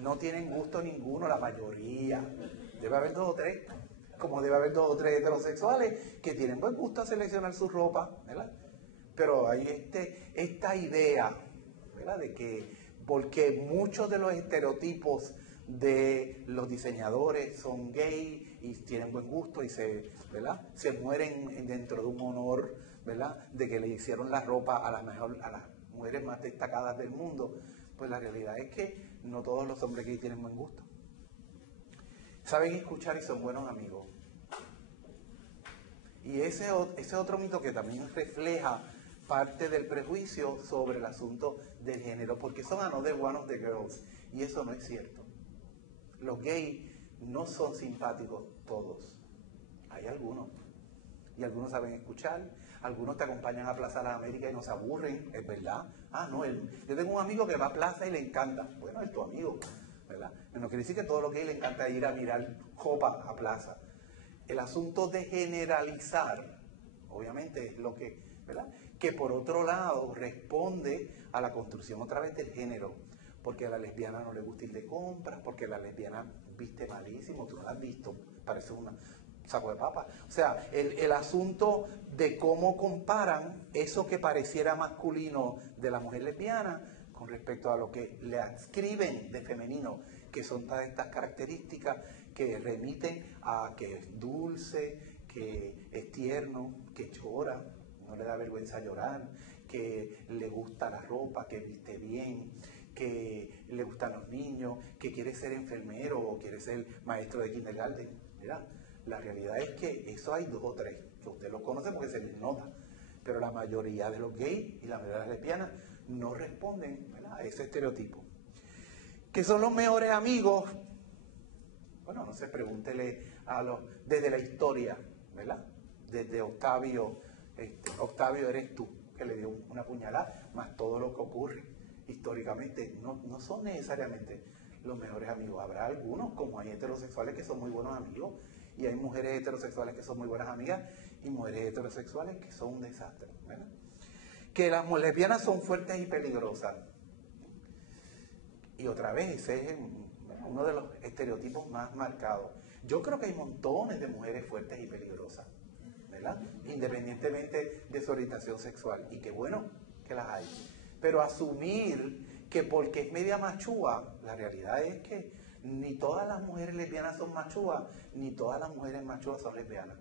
No tienen gusto ninguno, la mayoría. Debe haber 2 o 3, como debe haber 2 o 3 heterosexuales que tienen buen gusto a seleccionar su ropa, ¿verdad? Pero hay esta idea, ¿verdad?, de que porque muchos de los estereotipos de los diseñadores son gay y tienen buen gusto y ¿verdad?, se mueren dentro de un honor, ¿verdad?, de que le hicieron la ropa a las mujeres más destacadas del mundo. Pues la realidad es que no todos los hombres gays tienen buen gusto. Saben escuchar y son buenos amigos. Y ese otro mito que también refleja parte del prejuicio sobre el asunto del género, porque son another one of the girls, y eso no es cierto. Los gays no son simpáticos todos, hay algunos, y algunos saben escuchar, algunos te acompañan a Plaza de las Américas y no se aburren, es verdad. Yo tengo un amigo que va a Plaza y le encanta, bueno, es tu amigo, ¿verdad? No quiere decir que a todos los gays les encanta ir a mirar jopa a Plaza. El asunto de generalizar, obviamente, es lo que, ¿verdad?, que por otro lado responde a la construcción otra vez del género, porque a la lesbiana no le gusta ir de compras, porque la lesbiana viste malísimo, tú no la has visto, parece un saco de papa. O sea, el asunto de cómo comparan eso que pareciera masculino de la mujer lesbiana con respecto a lo que le adscriben de femenino, que son todas estas características que remiten a que es dulce, que es tierno, que llora, no le da vergüenza llorar, que le gusta la ropa, que viste bien, que le gustan los niños, que quiere ser enfermero o quiere ser maestro de kindergarten. Mira, la realidad es que eso hay 2 o 3, que usted los conoce porque se les nota, pero la mayoría de los gays y la mayoría de las lesbianas no responden, ¿verdad?, a ese estereotipo. ¿Qué son los mejores amigos? Bueno, no sé, pregúntele desde la historia, ¿verdad? Desde Octavio eres tú, que le dio una puñalada, más todo lo que ocurre históricamente, no son necesariamente los mejores amigos. Habrá algunos, como hay heterosexuales que son muy buenos amigos, y hay mujeres heterosexuales que son muy buenas amigas, y mujeres heterosexuales que son un desastre, ¿verdad? Que las lesbianas son fuertes y peligrosas. Y otra vez, ese es uno de los estereotipos más marcados. Yo creo que hay montones de mujeres fuertes y peligrosas, ¿verdad? Independientemente de su orientación sexual. Y qué bueno que las hay. Pero asumir que porque es media machúa, la realidad es que ni todas las mujeres lesbianas son machúas, ni todas las mujeres machúas son lesbianas.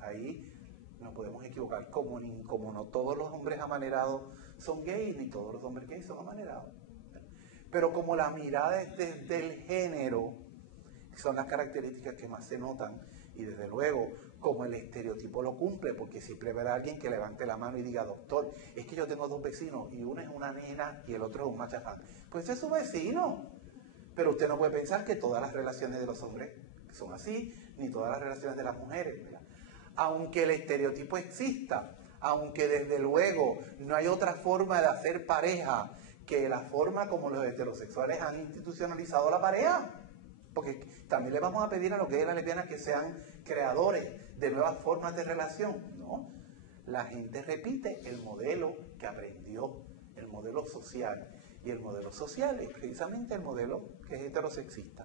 Ahí nos podemos equivocar, como no todos los hombres amanerados son gays, ni todos los hombres gays son amanerados. Pero como la mirada es desde el género, son las características que más se notan, y desde luego, como el estereotipo lo cumple, porque siempre verá a alguien que levante la mano y diga, doctor, es que yo tengo dos vecinos, y uno es una nena y el otro es un machafán. Pues es su vecino. Pero usted no puede pensar que todas las relaciones de los hombres son así, ni todas las relaciones de las mujeres, ¿verdad? Aunque el estereotipo exista, aunque desde luego no hay otra forma de hacer pareja que la forma como los heterosexuales han institucionalizado la pareja. Porque también le vamos a pedir a los gays y a las lesbianas que sean creadores de nuevas formas de relación. No, la gente repite el modelo que aprendió, el modelo social. Y el modelo social es precisamente el modelo que es heterosexista.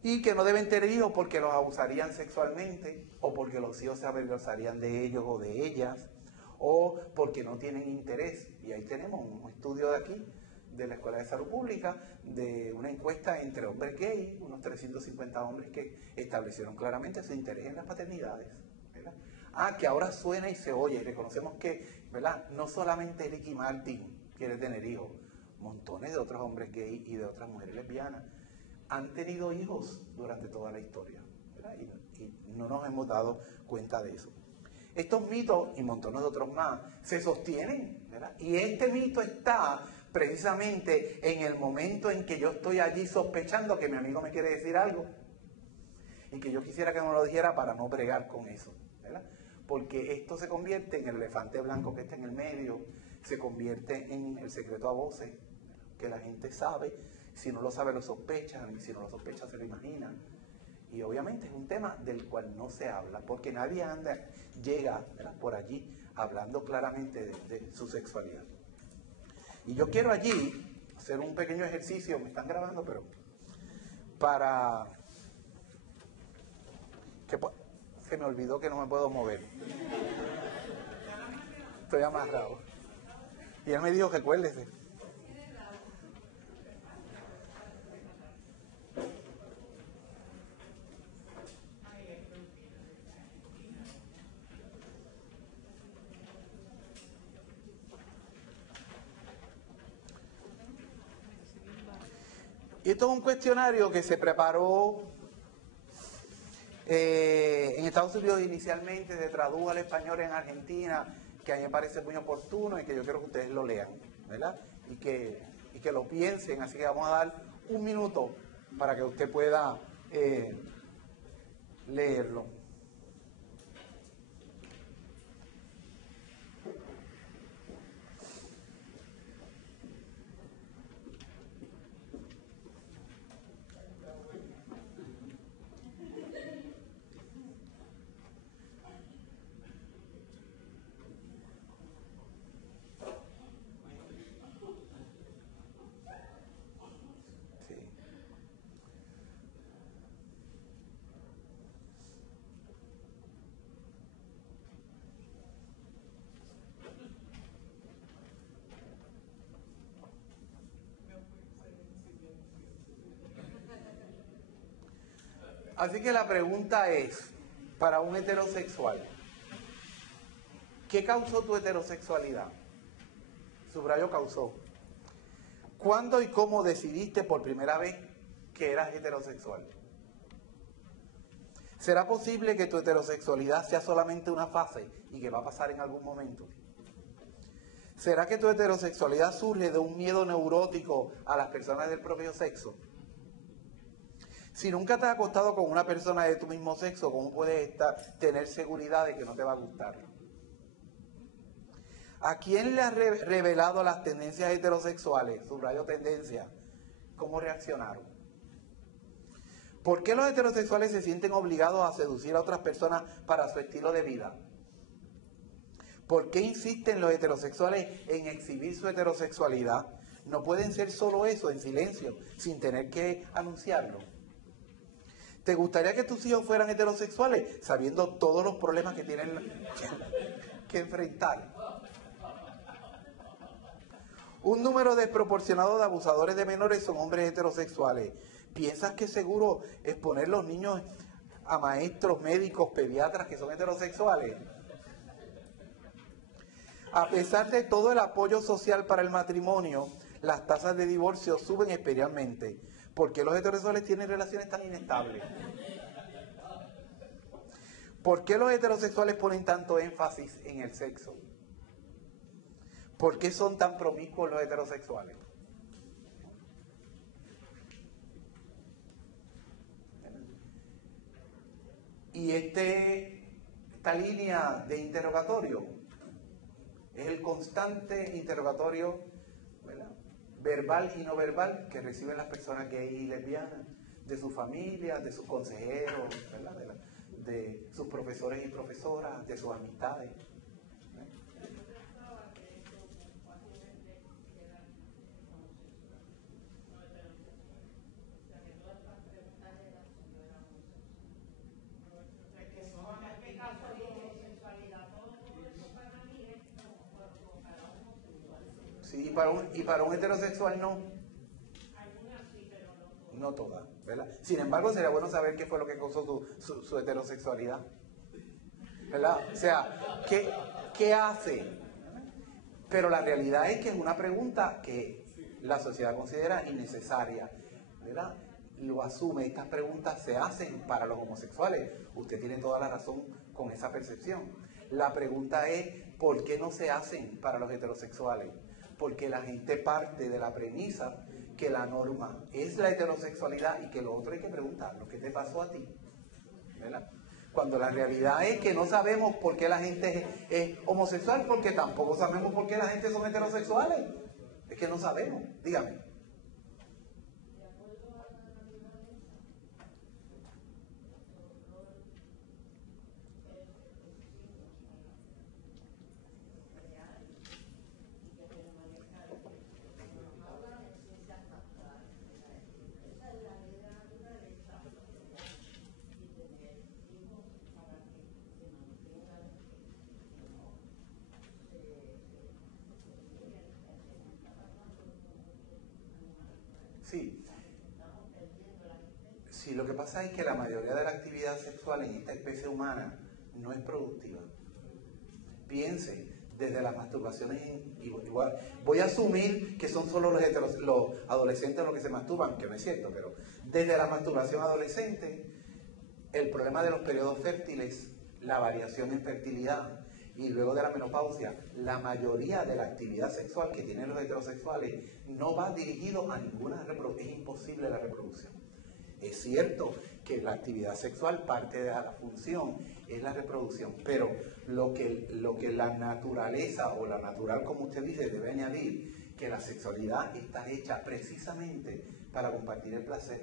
Y que no deben tener hijos porque los abusarían sexualmente, o porque los hijos se avergonzarían de ellos o de ellas, o porque no tienen interés. Y ahí tenemos un estudio de aquí, de la Escuela de Salud Pública, de una encuesta entre hombres gays, unos 350 hombres que establecieron claramente su interés en las paternidades, ¿verdad? Que ahora suena y se oye, y reconocemos que, ¿verdad?, no solamente Ricky Martin quiere tener hijos, montones de otros hombres gays y de otras mujeres lesbianas han tenido hijos durante toda la historia, ¿verdad? Y no nos hemos dado cuenta de eso. Estos mitos y montones de otros más se sostienen, ¿verdad? Y este mito está precisamente en el momento en que yo estoy allí sospechando que mi amigo me quiere decir algo y que yo quisiera que me lo dijera para no bregar con eso, ¿verdad? Porque esto se convierte en el elefante blanco que está en el medio, se convierte en el secreto a voces, que la gente sabe, si no lo sabe lo sospechan, y si no lo sospechan se lo imaginan. Y obviamente es un tema del cual no se habla, porque nadie llega, ¿verdad?, por allí hablando claramente de su sexualidad. Y yo quiero allí hacer un pequeño ejercicio, me están grabando, pero para... Se me olvidó que no me puedo mover. Estoy amarrado. Y él me dijo, recuérdese. Y esto es un cuestionario que se preparó en Estados Unidos inicialmente, se tradujo al español en Argentina, que a mí me parece muy oportuno y que yo quiero que ustedes lo lean, ¿verdad? Y que lo piensen, así que vamos a dar un minuto para que usted pueda leerlo. Así que la pregunta es, para un heterosexual, ¿qué causó tu heterosexualidad? Subrayo causó. ¿Cuándo y cómo decidiste por primera vez que eras heterosexual? ¿Será posible que tu heterosexualidad sea solamente una fase y que va a pasar en algún momento? ¿Será que tu heterosexualidad surge de un miedo neurótico a las personas del propio sexo? Si nunca te has acostado con una persona de tu mismo sexo, ¿cómo puedes tener seguridad de que no te va a gustar? ¿A quién le has revelado las tendencias heterosexuales? Subrayo tendencia. ¿Cómo reaccionaron? ¿Por qué los heterosexuales se sienten obligados a seducir a otras personas para su estilo de vida? ¿Por qué insisten los heterosexuales en exhibir su heterosexualidad? No pueden ser solo eso, en silencio, sin tener que anunciarlo. ¿Te gustaría que tus hijos fueran heterosexuales sabiendo todos los problemas que tienen que enfrentar? Un número desproporcionado de abusadores de menores son hombres heterosexuales. ¿Piensas que es seguro exponer los niños a maestros, médicos, pediatras que son heterosexuales? A pesar de todo el apoyo social para el matrimonio, las tasas de divorcio suben especialmente. ¿Por qué los heterosexuales tienen relaciones tan inestables? ¿Por qué los heterosexuales ponen tanto énfasis en el sexo? ¿Por qué son tan promiscuos los heterosexuales? Y esta línea de interrogatorio es el constante interrogatorio, ¿verdad?, verbal y no verbal que reciben las personas gay y lesbianas, de sus familias, de sus consejeros, ¿verdad?, de sus profesores y profesoras, de sus amistades. Sí, y para un heterosexual no. No toda, ¿verdad? Sin embargo, sería bueno saber qué fue lo que causó su heterosexualidad, ¿verdad? O sea, ¿qué hace? Pero la realidad es que es una pregunta que la sociedad considera innecesaria, ¿verdad? Lo asume, estas preguntas se hacen para los homosexuales. Usted tiene toda la razón con esa percepción. La pregunta es, ¿por qué no se hacen para los heterosexuales? Porque la gente parte de la premisa que la norma es la heterosexualidad y que lo otro hay que preguntarlo, ¿qué te pasó a ti? ¿Verdad? Cuando la realidad es que no sabemos por qué la gente es homosexual, porque tampoco sabemos por qué la gente son heterosexuales. Es que no sabemos. Dígame. Sí, lo que pasa es que la mayoría de la actividad sexual en esta especie humana no es productiva. Piense, desde las masturbaciones, igual, voy a asumir que son solo los adolescentes los que se masturban, que no es cierto, pero desde la masturbación adolescente, el problema de los periodos fértiles, la variación en fertilidad, y luego de la menopausia, la mayoría de la actividad sexual que tienen los heterosexuales no va dirigido a ninguna reproducción, es imposible la reproducción. Es cierto que la actividad sexual, parte de la función es la reproducción, pero lo que la naturaleza o la natural, como usted dice, debe añadir, que la sexualidad está hecha precisamente para compartir el placer.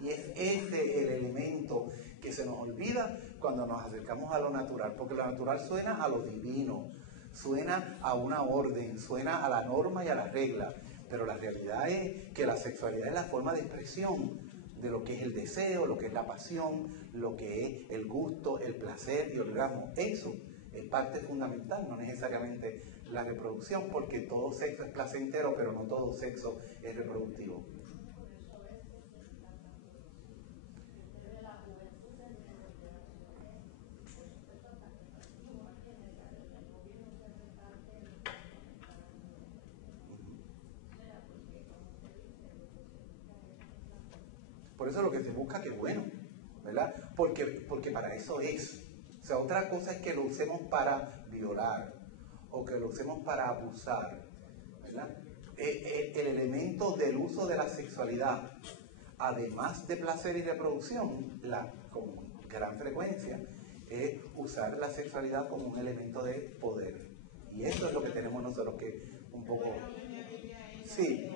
Y es ese el elemento que se nos olvida cuando nos acercamos a lo natural, porque lo natural suena a lo divino, suena a una orden, suena a la norma y a la regla, pero la realidad es que la sexualidad es la forma de expresión de lo que es el deseo, lo que es la pasión, lo que es el gusto, el placer y el orgasmo. Eso es parte fundamental, no necesariamente la reproducción, porque todo sexo es placentero, pero no todo sexo es reproductivo. Por eso lo que se busca, que bueno, ¿verdad? Porque para eso es. O sea, otra cosa es que lo usemos para violar o que lo usemos para abusar, ¿verdad? El elemento del uso de la sexualidad, además de placer y reproducción, con gran frecuencia, es usar la sexualidad como un elemento de poder. Y eso es lo que tenemos nosotros que un poco... Sí.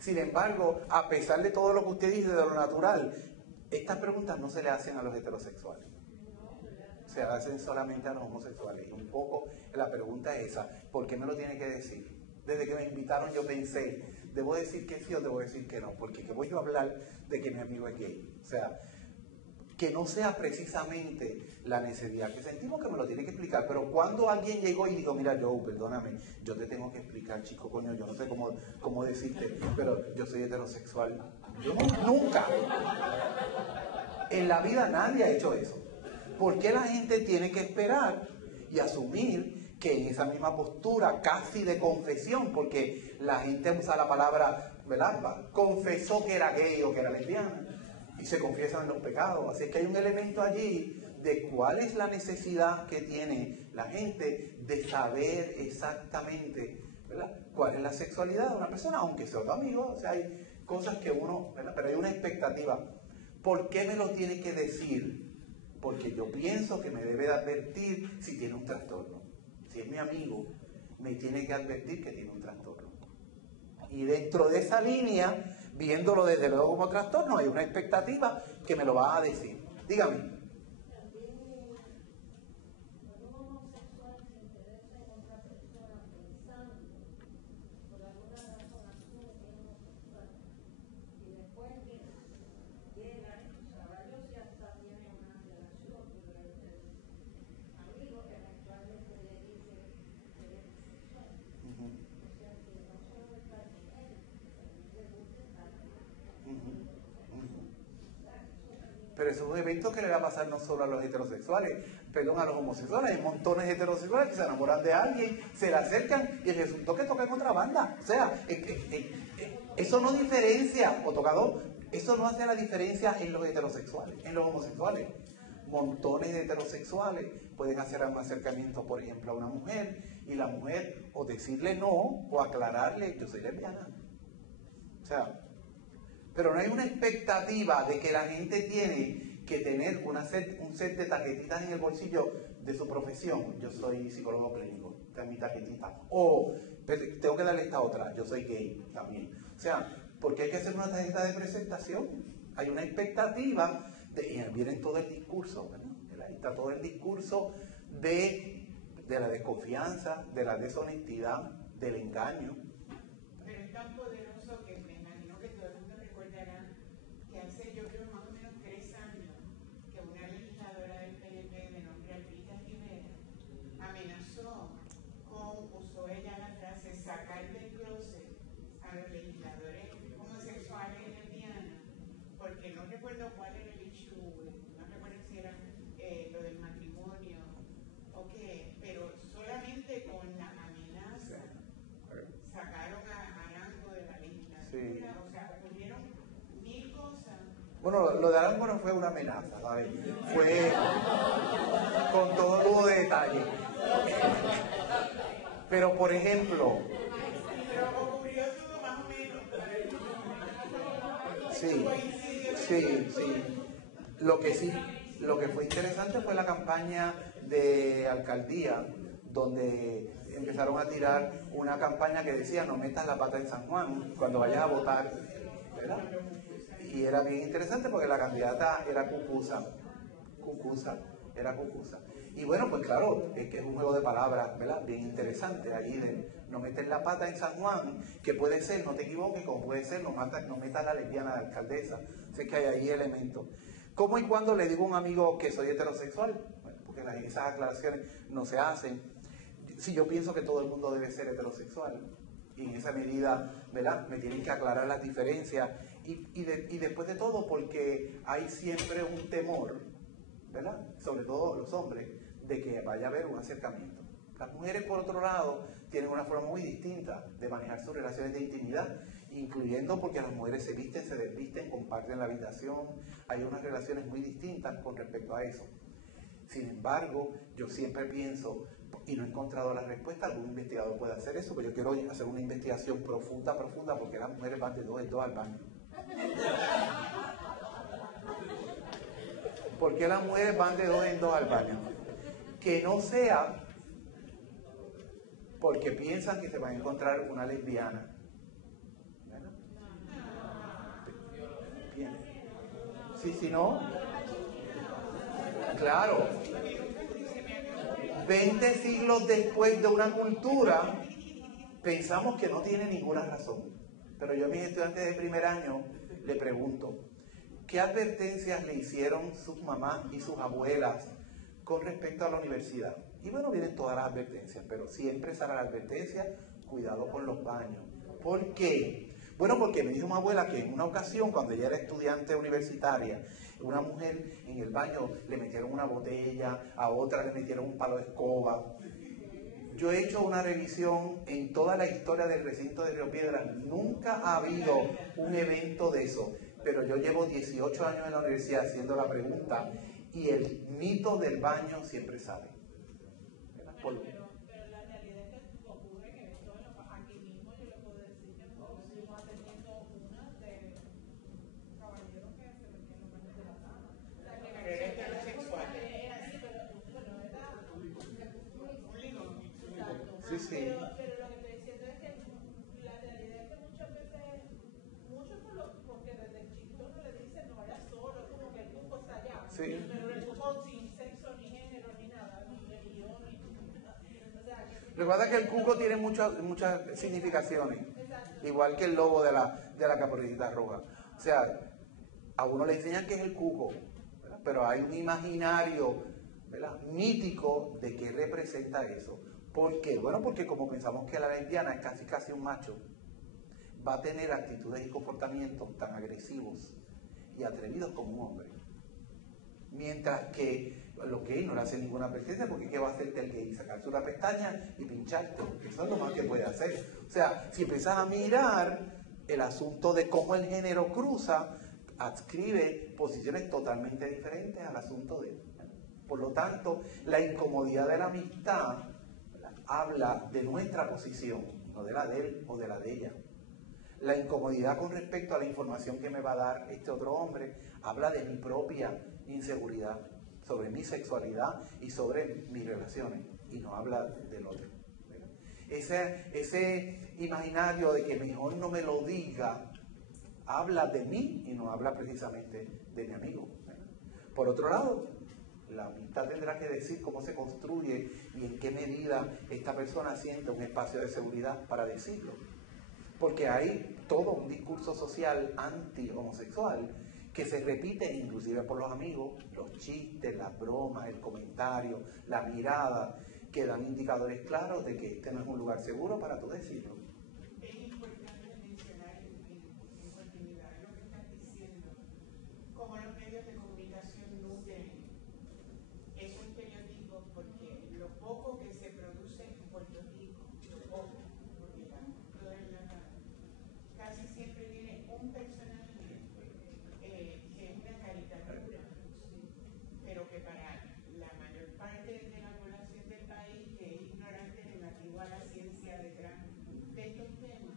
Sin embargo, a pesar de todo lo que usted dice de lo natural, Estas preguntas no se le hacen a los heterosexuales, se hacen solamente a los homosexuales. Y un poco la pregunta es esa, ¿por qué me lo tiene que decir? Desde que me invitaron yo pensé, ¿debo decir que sí o debo decir que no? Porque ¿qué voy yo a hablar de que mi amigo es gay? O sea, que no sea precisamente la necesidad que sentimos que me lo tiene que explicar, pero cuando alguien llegó y dijo, mira Joe, perdóname, yo te tengo que explicar, chico, coño, yo no sé cómo decirte, pero yo soy heterosexual. Yo nunca, en la vida nadie ha hecho eso. ¿Por qué la gente tiene que esperar y asumir que en esa misma postura casi de confesión, porque la gente usa la palabra, ¿verdad? Confesó que era gay o que era lesbiana, y se confiesan en los pecados? Así que hay un elemento allí de cuál es la necesidad que tiene la gente de saber exactamente, ¿verdad?, cuál es la sexualidad de una persona, aunque sea tu amigo. O sea, hay cosas que uno, ¿verdad?, pero hay una expectativa. ¿Por qué me lo tiene que decir? Porque yo pienso que me debe de advertir si tiene un trastorno. Si es mi amigo, me tiene que advertir que tiene un trastorno. Y dentro de esa línea, viéndolo desde luego como trastorno, hay una expectativa que me lo va a decir. Dígame. Pero eso es un evento que le va a pasar no solo a los heterosexuales, perdón, a los homosexuales. Hay montones de heterosexuales que se enamoran de alguien, se le acercan y resultó que tocan otra banda. O sea, eso no diferencia, o tocador, eso no hace la diferencia en los heterosexuales, en los homosexuales. Montones de heterosexuales pueden hacer un acercamiento, por ejemplo, a una mujer, y la mujer o decirle no, o aclararle, yo soy lesbiana. O sea, pero no hay una expectativa de que la gente tiene que tener un set de tarjetitas en el bolsillo de su profesión. Yo soy psicólogo clínico, esta es mi tarjetita. O tengo que darle esta otra, yo soy gay también. O sea, porque hay que hacer una tarjeta de presentación. Hay una expectativa, y viene todo el discurso, ¿verdad? Ahí está todo el discurso de la desconfianza, de la deshonestidad, del engaño. Pero es tan poderoso que me imagino que todo el mundo recordará que hace, yo creo, más o menos 3 años, que una legisladora del PNP de nombre Albrita Rivera amenazó usó ella la frase, sacar del closet a los legisladores homosexuales y lesbianas, porque no recuerdo cuál era el issue, no recuerdo si era lo del matrimonio o qué, pero solamente con la amenaza sacaron a Arango de la legislatura. Sí. O sea, ocurrieron 1000 cosas. Bueno, lo de Arango no fue una amenaza, ¿sabes? Fue con todo lujo de detalle. Pero, por ejemplo... Pero ocurrió todo más o menos. Sí. Lo que fue interesante fue la campaña de alcaldía, donde empezaron a tirar una campaña que decía no metas la pata en San Juan cuando vayas a votar, ¿verdad? Y era bien interesante porque la candidata era Cucuza. Y bueno, pues claro, es que es un juego de palabras, ¿verdad? Bien interesante ahí de no meter la pata en San Juan, que puede ser, no te equivoques, como puede ser, no metas a la lesbiana de alcaldesa. Así que hay ahí elementos. ¿Cómo y cuándo le digo a un amigo que soy heterosexual? Bueno, porque esas aclaraciones no se hacen. Si yo pienso que todo el mundo debe ser heterosexual, y en esa medida, ¿verdad?, me tienen que aclarar las diferencias, y después de todo, porque hay siempre un temor, ¿verdad?, sobre todo los hombres, de que vaya a haber un acercamiento. Las mujeres, por otro lado, tienen una forma muy distinta de manejar sus relaciones de intimidad, incluyendo porque las mujeres se visten, se desvisten, comparten la habitación, hay unas relaciones muy distintas con respecto a eso. Sin embargo, yo siempre pienso, y no he encontrado la respuesta, algún investigador puede hacer eso, pero yo quiero hacer una investigación profunda, porque las mujeres van de 2 en 2 al baño. ¿Por qué las mujeres van de 2 en 2 al baño? Que no sea porque piensan que se van a encontrar una lesbiana. ¿Verdad? Si no, claro, 20 siglos después de una cultura, pensamos que no tiene ninguna razón. Pero yo a mis estudiantes de primer año le pregunto, ¿qué advertencias le hicieron sus mamás y sus abuelas con respecto a la universidad? Y bueno, vienen todas las advertencias, pero siempre sale la advertencia, cuidado con los baños. ¿Por qué? Bueno, porque me dijo mi abuela que en una ocasión, cuando ella era estudiante universitaria, una mujer en el baño le metieron una botella, a otra le metieron un palo de escoba. Yo he hecho una revisión en toda la historia del recinto de Río Piedras. Nunca ha habido un evento de eso, pero yo llevo 18 años en la universidad haciendo la pregunta y el mito del baño siempre sale. Pero la realidad es que ocurre que esto aquí mismo yo le puedo decir que nosotros estuvimos atendiendo una de caballeros que se metían en los baños de la cama. O sea, que Pero era heterosexual. era así, pero era Un limón. exacto. Sí, sí. Pero lo que estoy diciendo es que la realidad es que muchas veces, porque desde chiquito no le dicen no vaya solo, es como que el cuco está allá. Sí. Pero el cuco sin sexo, ni género, ni nada, ni religión, ni nada. O sea, que Recuerda que el cuco tiene muchas significaciones, igual que el logo de la caperucita roja. O sea, a uno le enseñan que es el cuco, ¿verdad? Pero hay un imaginario, ¿verdad?, mítico de qué representa eso. ¿Por qué? Bueno, porque como pensamos que la lesbiana es casi un macho, va a tener actitudes y comportamientos tan agresivos y atrevidos como un hombre. Mientras que los gays no le hacen ninguna advertencia, porque ¿qué va a hacerte el gay? Sacarte una pestaña y pincharte. Eso es lo más que puede hacer. O sea, si empiezas a mirar el asunto de cómo el género cruza, adscribe posiciones totalmente diferentes al asunto de él. Por lo tanto, la incomodidad de la amistad habla de nuestra posición, no de la de él o de la de ella. La incomodidad con respecto a la información que me va a dar este otro hombre habla de mi propia inseguridad sobre mi sexualidad y sobre mis relaciones, y no habla del otro. Ese imaginario de que mejor no me lo diga habla de mí y no habla precisamente de mi amigo. Por otro lado, la amistad tendrá que decir cómo se construye y en qué medida esta persona siente un espacio de seguridad para decirlo. Porque hay todo un discurso social anti-homosexual que se repite inclusive por los amigos, los chistes, las bromas, el comentario, la mirada, que dan indicadores claros de que este no es un lugar seguro para tú decirlo. Es importante mencionar en continuidad lo que estás diciendo, cómo los medios de comunicación nutren esos estereotipos, porque lo poco que se produce en Puerto Rico, lo poco, porque todo es la casi siempre viene un personaje que es una caricatura, pero que para la mayor parte de la población del país que es ignorante relativo a la ciencia detrás de estos temas,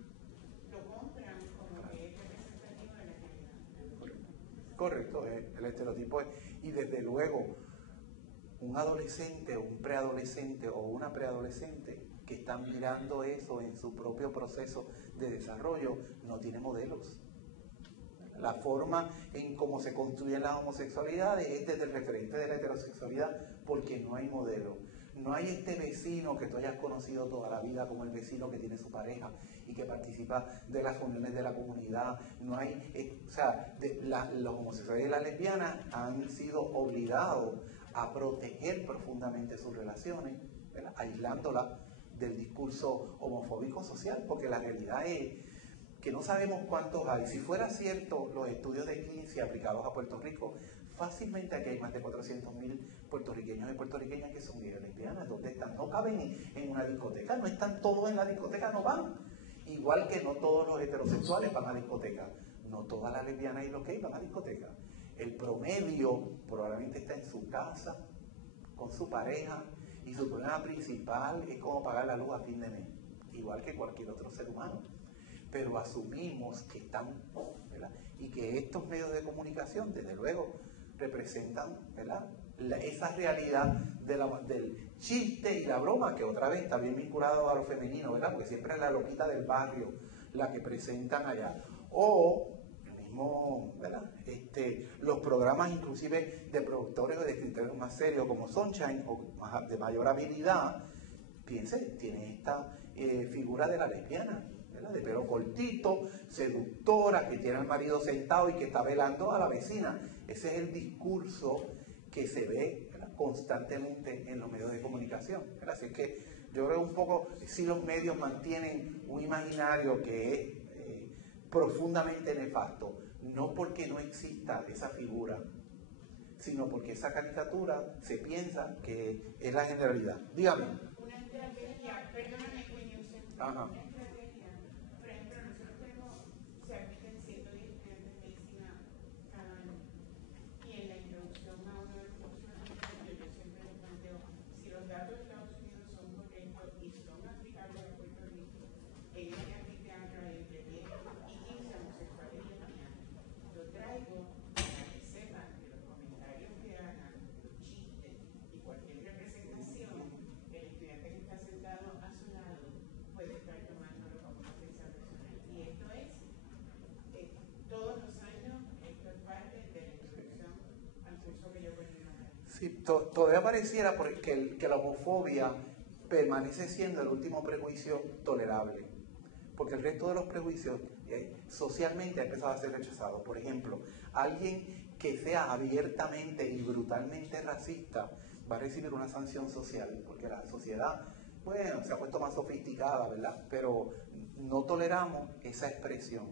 lo compran como que es representativo de la realidad. Correcto, el estereotipo es, y desde luego, un adolescente, un preadolescente o una preadolescente que están mirando eso en su propio proceso de desarrollo no tiene modelos. La forma en cómo se construyen las homosexualidades es desde el referente de la heterosexualidad, porque no hay modelo. No hay este vecino que tú hayas conocido toda la vida como el vecino que tiene su pareja y que participa de las reuniones de la comunidad. No hay, los homosexuales y las lesbianas han sido obligados a proteger profundamente sus relaciones, ¿verdad?, aislándolas del discurso homofóbico social, porque la realidad es que no sabemos cuántos hay. Si fuera cierto los estudios de Kinsey aplicados a Puerto Rico, fácilmente aquí hay más de 400.000 puertorriqueños y puertorriqueñas que son gays y lesbianas. ¿Dónde están? No caben en una discoteca, no están todos en la discoteca, no van. Igual que no todos los heterosexuales van a discoteca, no todas las lesbianas y los gays van a discoteca. El promedio probablemente está en su casa, con su pareja, y su problema principal es cómo pagar la luz a fin de mes, igual que cualquier otro ser humano. Pero asumimos que están, ¿verdad?, y que estos medios de comunicación, desde luego, representan, ¿verdad?, esa realidad del chiste y la broma, que otra vez está bien vinculado a lo femenino, ¿verdad?, porque siempre es la loquita del barrio la que presentan allá. O, en mis mismo, ¿verdad? Los programas inclusive de productores o de escritores más serios como Sunshine o de mayor habilidad, piense, tiene esta figura de la lesbiana, ¿verdad? De pelo cortito, seductora, que tiene al marido sentado y que está velando a la vecina. Ese es el discurso que se ve, ¿verdad?, constantemente en los medios de comunicación, ¿verdad? Así que yo creo un poco si los medios mantienen un imaginario que es profundamente nefasto, no porque no exista esa figura, sino porque esa caricatura se piensa que es la generalidad. Dígame. Una estrategia, perdóname, Ajá. una estrategia, por ejemplo, nosotros tenemos, se admiten 110 estudiantes de medicina cada año, y en la introducción a uno de los cursos yo siempre les planteo, si los datos de Estados Unidos son correctos y son aplicables a Puerto Rico, ellos me admiten a través de 10 y 15 homosexuales de mañana. Lo traigo para que sepan que los comentarios que hagan, los chistes y cualquier representación, el estudiante que está sentado a su lado puede estar tomándolo como una ofensa personal. Y esto es, todos los años, esto es parte de la introducción al curso que yo voy a dar. Sí, todavía pareciera que la homofobia permanece siendo el último prejuicio tolerable, porque el resto de los prejuicios socialmente ha empezado a ser rechazado. Por ejemplo, alguien que sea abiertamente y brutalmente racista va a recibir una sanción social, porque la sociedad, bueno, se ha puesto más sofisticada, ¿verdad? Pero no toleramos esa expresión.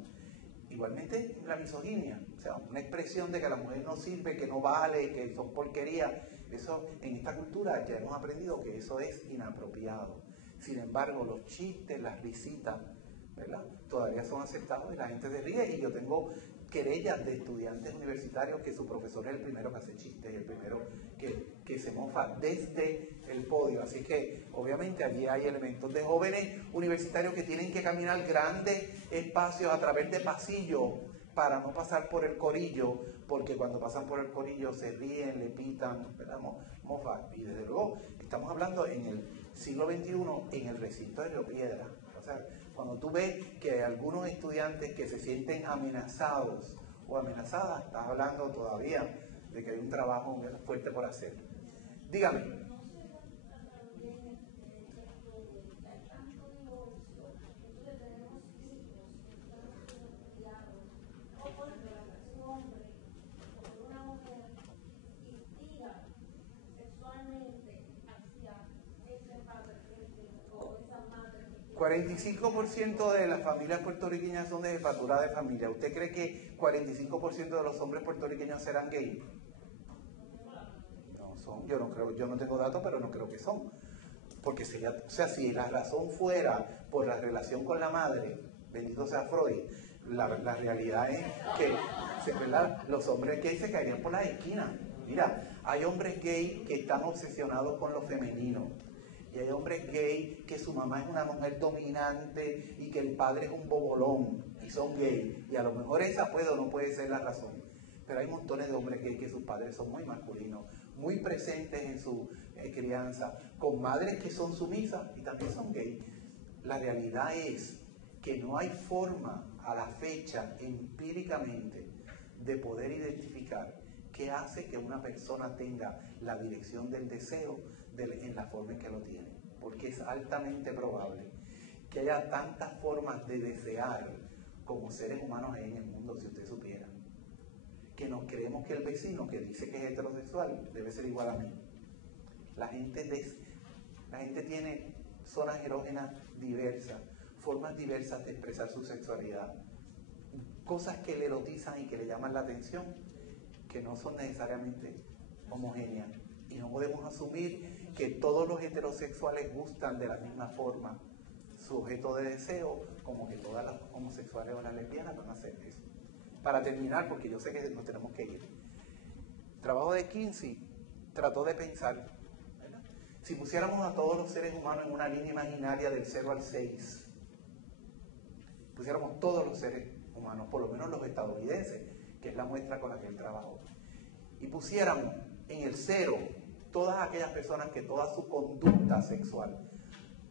Igualmente la misoginia, o sea, una expresión de que la mujer no sirve, que no vale, que son porquerías. Eso, en esta cultura ya hemos aprendido que eso es inapropiado. Sin embargo, los chistes, las risitas, ¿verdad?, todavía son aceptados y la gente se ríe. Y yo tengo querellas de estudiantes universitarios que su profesor es el primero que hace chistes, el primero que se mofa desde el podio. Así que obviamente allí hay elementos de jóvenes universitarios que tienen que caminar grandes espacios a través de pasillos para no pasar por el corillo, porque cuando pasan por el corillo se ríen, le pitan, ¿verdad?, mofa. Y desde luego estamos hablando en el siglo XXI en el recinto de Río Piedra. O sea, cuando tú ves que hay algunos estudiantes que se sienten amenazados o amenazadas, estás hablando todavía de que hay un trabajo fuerte por hacer. Dígame. El 45% de las familias puertorriqueñas son de jefatura de familia. ¿Usted cree que 45% de los hombres puertorriqueños serán gays? No son, yo no creo, yo no tengo datos, pero no creo que son. Porque sería, o sea, si la razón fuera por la relación con la madre, bendito sea Freud, la realidad es que, ¿verdad?, los hombres gays se caerían por las esquinas. Mira, hay hombres gays que están obsesionados con lo femenino. Y hay hombres gay que su mamá es una mujer dominante y que el padre es un bobolón y son gay. Y a lo mejor esa puede o no puede ser la razón. Pero hay montones de hombres gay que sus padres son muy masculinos, muy presentes en su crianza, con madres que son sumisas y también son gay. La realidad es que no hay forma a la fecha empíricamente de poder identificar qué hace que una persona tenga la dirección del deseo en la forma en que lo tiene, porque es altamente probable que haya tantas formas de desear como seres humanos hay en el mundo, si ustedes supieran, que nos creemos que el vecino que dice que es heterosexual debe ser igual a mí. La gente tiene zonas erógenas diversas, formas diversas de expresar su sexualidad, cosas que le erotizan y que le llaman la atención, que no son necesariamente homogéneas. Y no podemos asumir que todos los heterosexuales gustan de la misma forma su objeto de deseo, como que todas las homosexuales o las lesbianas van a hacer eso. Para terminar, porque yo sé que nos tenemos que ir, el trabajo de Kinsey trató de pensar, ¿verdad?, si pusiéramos a todos los seres humanos en una línea imaginaria del 0 al 6, pusiéramos todos los seres humanos, por lo menos los estadounidenses, que es la muestra con la que él trabajó, y pusiéramos en el 0 todas aquellas personas que toda su conducta sexual,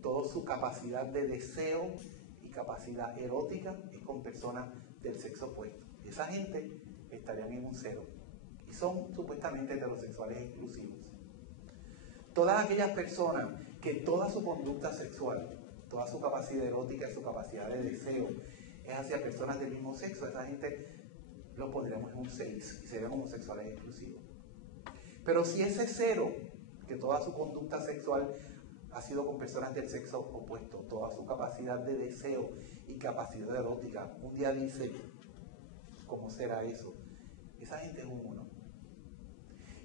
toda su capacidad de deseo y capacidad erótica es con personas del sexo opuesto. esa gente estarían en un 0 y son supuestamente heterosexuales exclusivos. Todas aquellas personas que toda su conducta sexual, toda su capacidad erótica y su capacidad de deseo es hacia personas del mismo sexo, esa gente lo pondríamos en un 6 y serían homosexuales exclusivos. Pero si ese 0, que toda su conducta sexual ha sido con personas del sexo opuesto, toda su capacidad de deseo y capacidad erótica, un día dice, ¿cómo será eso? Esa gente es un 1.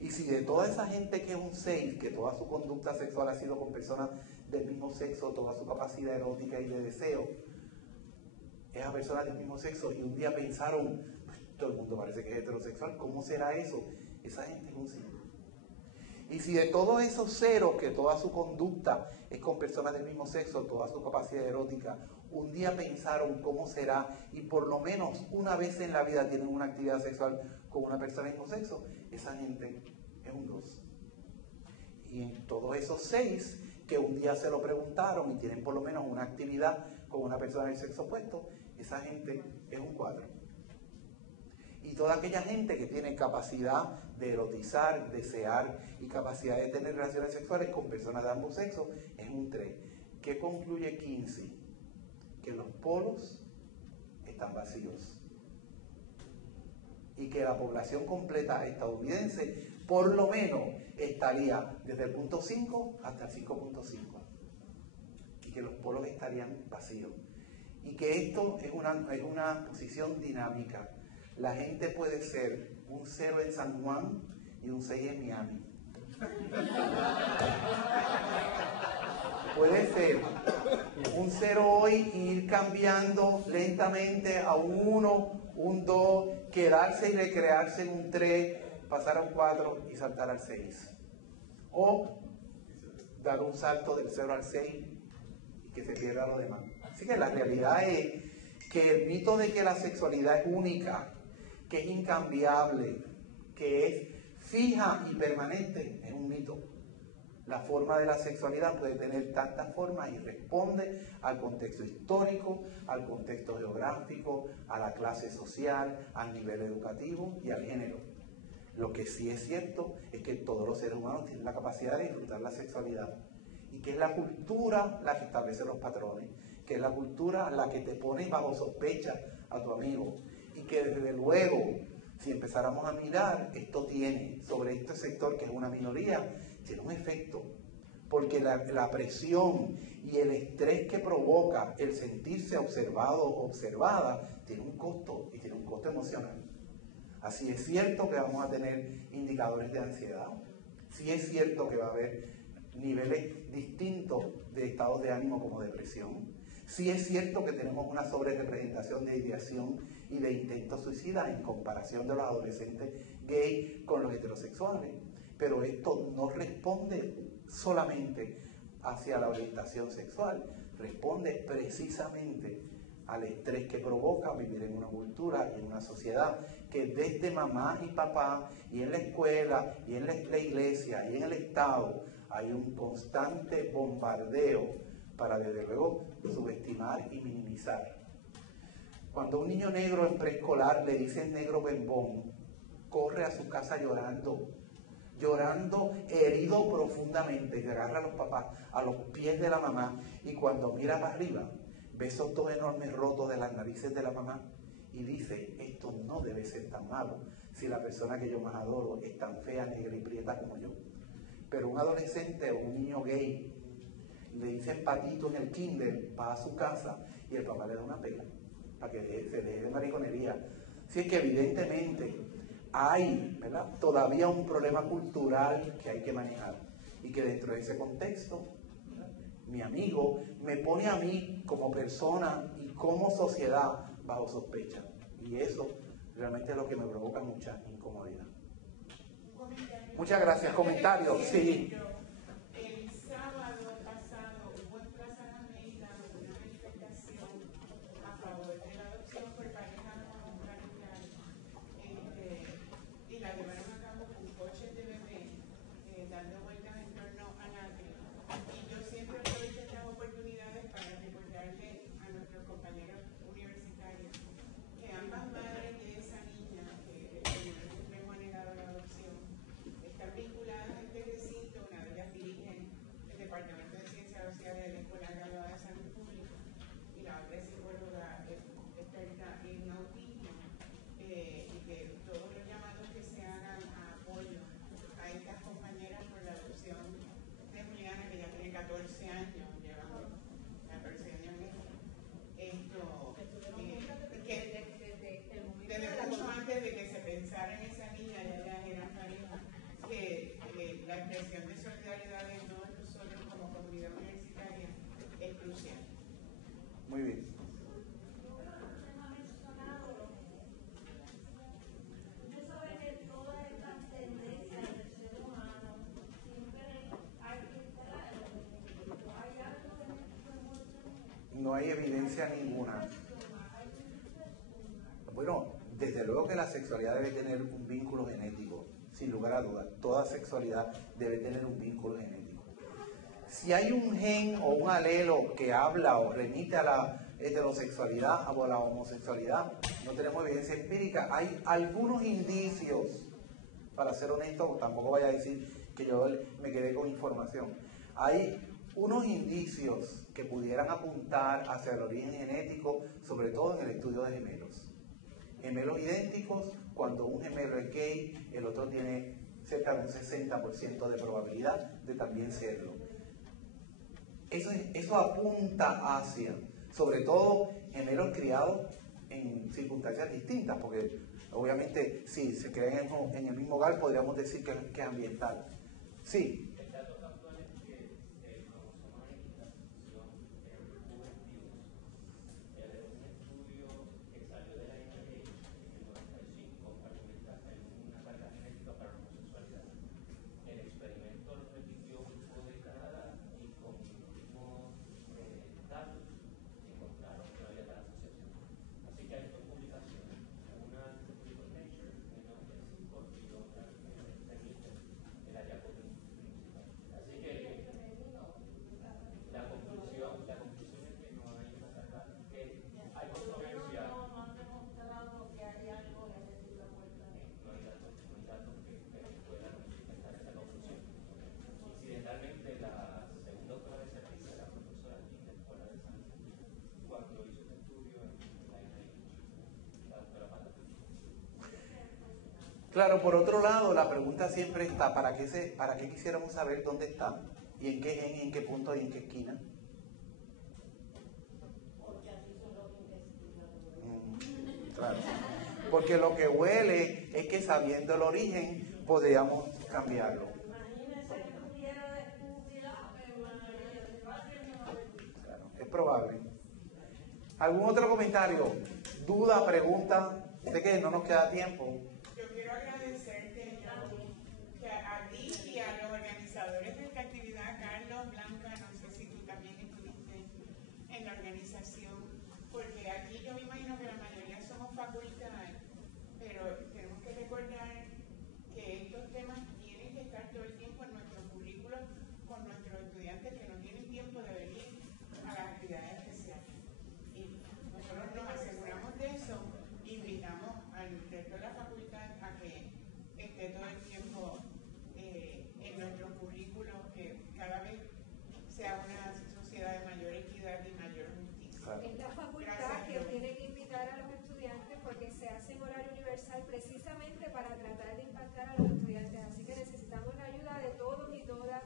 Y si de toda esa gente que es un 6, que toda su conducta sexual ha sido con personas del mismo sexo, toda su capacidad erótica y de deseo es a personas del mismo sexo, y un día pensaron, pues, todo el mundo parece que es heterosexual, ¿cómo será eso? Esa gente es un 5. Y si de todos esos 0, que toda su conducta es con personas del mismo sexo, toda su capacidad erótica, un día pensaron cómo será, y por lo menos una vez en la vida tienen una actividad sexual con una persona del mismo sexo, esa gente es un 2. Y en todos esos 6 que un día se lo preguntaron y tienen por lo menos una actividad con una persona del sexo opuesto, esa gente es un 4. Y toda aquella gente que tiene capacidad de erotizar, desear y capacidad de tener relaciones sexuales con personas de ambos sexos es un 3. ¿Qué concluye Kinsey? Que los polos están vacíos y que la población completa estadounidense por lo menos estaría desde el punto 5 hasta el 5.5 y que los polos estarían vacíos y que esto es una posición dinámica. La gente puede ser un 0 en San Juan y un 6 en Miami. Puede ser un 0 hoy y ir cambiando lentamente a un 1, un 2, quedarse y recrearse en un 3, pasar a un 4 y saltar al 6. O dar un salto del 0 al 6 y que se pierda lo demás. Así que la realidad es que el mito de que la sexualidad es única, que es incambiable, que es fija y permanente, es un mito. La forma de la sexualidad puede tener tantas formas y responde al contexto histórico, al contexto geográfico, a la clase social, al nivel educativo y al género. Lo que sí es cierto es que todos los seres humanos tienen la capacidad de disfrutar la sexualidad y que es la cultura la que establece los patrones, que es la cultura la que te pone bajo sospecha a tu amigo y que desde luego, si empezáramos a mirar, esto tiene sobre este sector que es una minoría, tiene un efecto, porque la presión y el estrés que provoca el sentirse observado o observada tiene un costo y tiene un costo emocional. Así es cierto que vamos a tener indicadores de ansiedad, sí es cierto que va a haber niveles distintos de estados de ánimo como depresión, sí es cierto que tenemos una sobrerepresentación de ideación y de intentos suicidas en comparación de los adolescentes gay con los heterosexuales. Pero esto no responde solamente hacia la orientación sexual, responde precisamente al estrés que provoca vivir en una cultura y en una sociedad que desde mamá y papá y en la escuela y en la iglesia y en el Estado hay un constante bombardeo para desde luego subestimar y minimizar. Cuando a un niño negro en preescolar le dicen negro bembón, corre a su casa llorando, herido profundamente, que agarra a los papás a los pies de la mamá y cuando mira para arriba ve esos dos enormes rotos de las narices de la mamá y dice, esto no debe ser tan malo si la persona que yo más adoro es tan fea, negra y prieta como yo. Pero un adolescente o un niño gay le dicen patito en el kinder, va a su casa y el papá le da una pela para que se deje de mariconería. Así es que evidentemente hay, ¿verdad?, todavía un problema cultural que hay que manejar y que dentro de ese contexto, ¿verdad?, mi amigo me pone a mí como persona y como sociedad bajo sospecha y eso realmente es lo que me provoca mucha incomodidad. Muchas gracias. ¿Comentarios? Sí. El sábado pasado hubo en Plaza de América una manifestación a favor de la adopción por parejas homoparentales y la llevaron a cabo con coches de bebé dando vueltas en torno al atrio. Y yo siempre aprovecho estas oportunidades para recordarle a nuestros compañeros universitarios que ambas madres de esa pensar en esa niña, ya era María, que la expresión de solidaridad de todos nosotros como comunidad universitaria es crucial. Muy bien. No hay evidencia ninguna. Bueno, desde luego que la sexualidad debe tener un vínculo genético, sin lugar a dudas. Toda sexualidad debe tener un vínculo genético. Si hay un gen o un alelo que habla o remite a la heterosexualidad o a la homosexualidad, no tenemos evidencia empírica. Hay algunos indicios, para ser honesto, tampoco vaya a decir que yo me quedé con información. Hay unos indicios que pudieran apuntar hacia el origen genético, sobre todo en el estudio de gemelos. Gemelos idénticos, cuando un gemelo es gay, el otro tiene cerca de un 60% de probabilidad de también serlo. Eso apunta hacia, sobre todo, gemelos criados en circunstancias distintas, porque obviamente si se crían en el mismo hogar podríamos decir que es ambiental. Sí. Claro, por otro lado, la pregunta siempre está, ¿para qué quisiéramos saber dónde está? ¿Y en qué gen, y en qué punto, y en qué esquina? Claro. Porque lo que huele es que sabiendo el origen podríamos cambiarlo. Claro, es probable. ¿Algún otro comentario? ¿Duda, pregunta? Sé que no nos queda tiempo. Yo quiero agradecerte que a ti y a los organizadores de esta actividad, Carlos, Blanca, no sé si tú también estuviste en la organización, porque aquí yo me imagino que la mayoría somos facultades, pero tenemos que recordar que estos temas tienen que estar todo el tiempo en nuestros currículos con nuestros estudiantes que no tienen tiempo de venir a las actividades especiales. Y nosotros nos aseguramos de eso, invitamos al resto de la facultad a que esté todo el tiempo en nuestro currículo, que cada vez sea una sociedad de mayor equidad y mayor justicia. Es la facultad que tiene que invitar a los estudiantes porque se hace en horario universal precisamente para tratar de impactar a los estudiantes. Así que necesitamos la ayuda de todos y todas las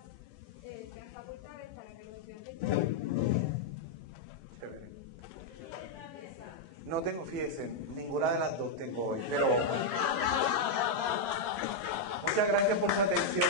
facultades para que los estudiantes lleguen. No tengo, fíjense, ninguna de las dos tengo hoy, pero muchas gracias por su atención.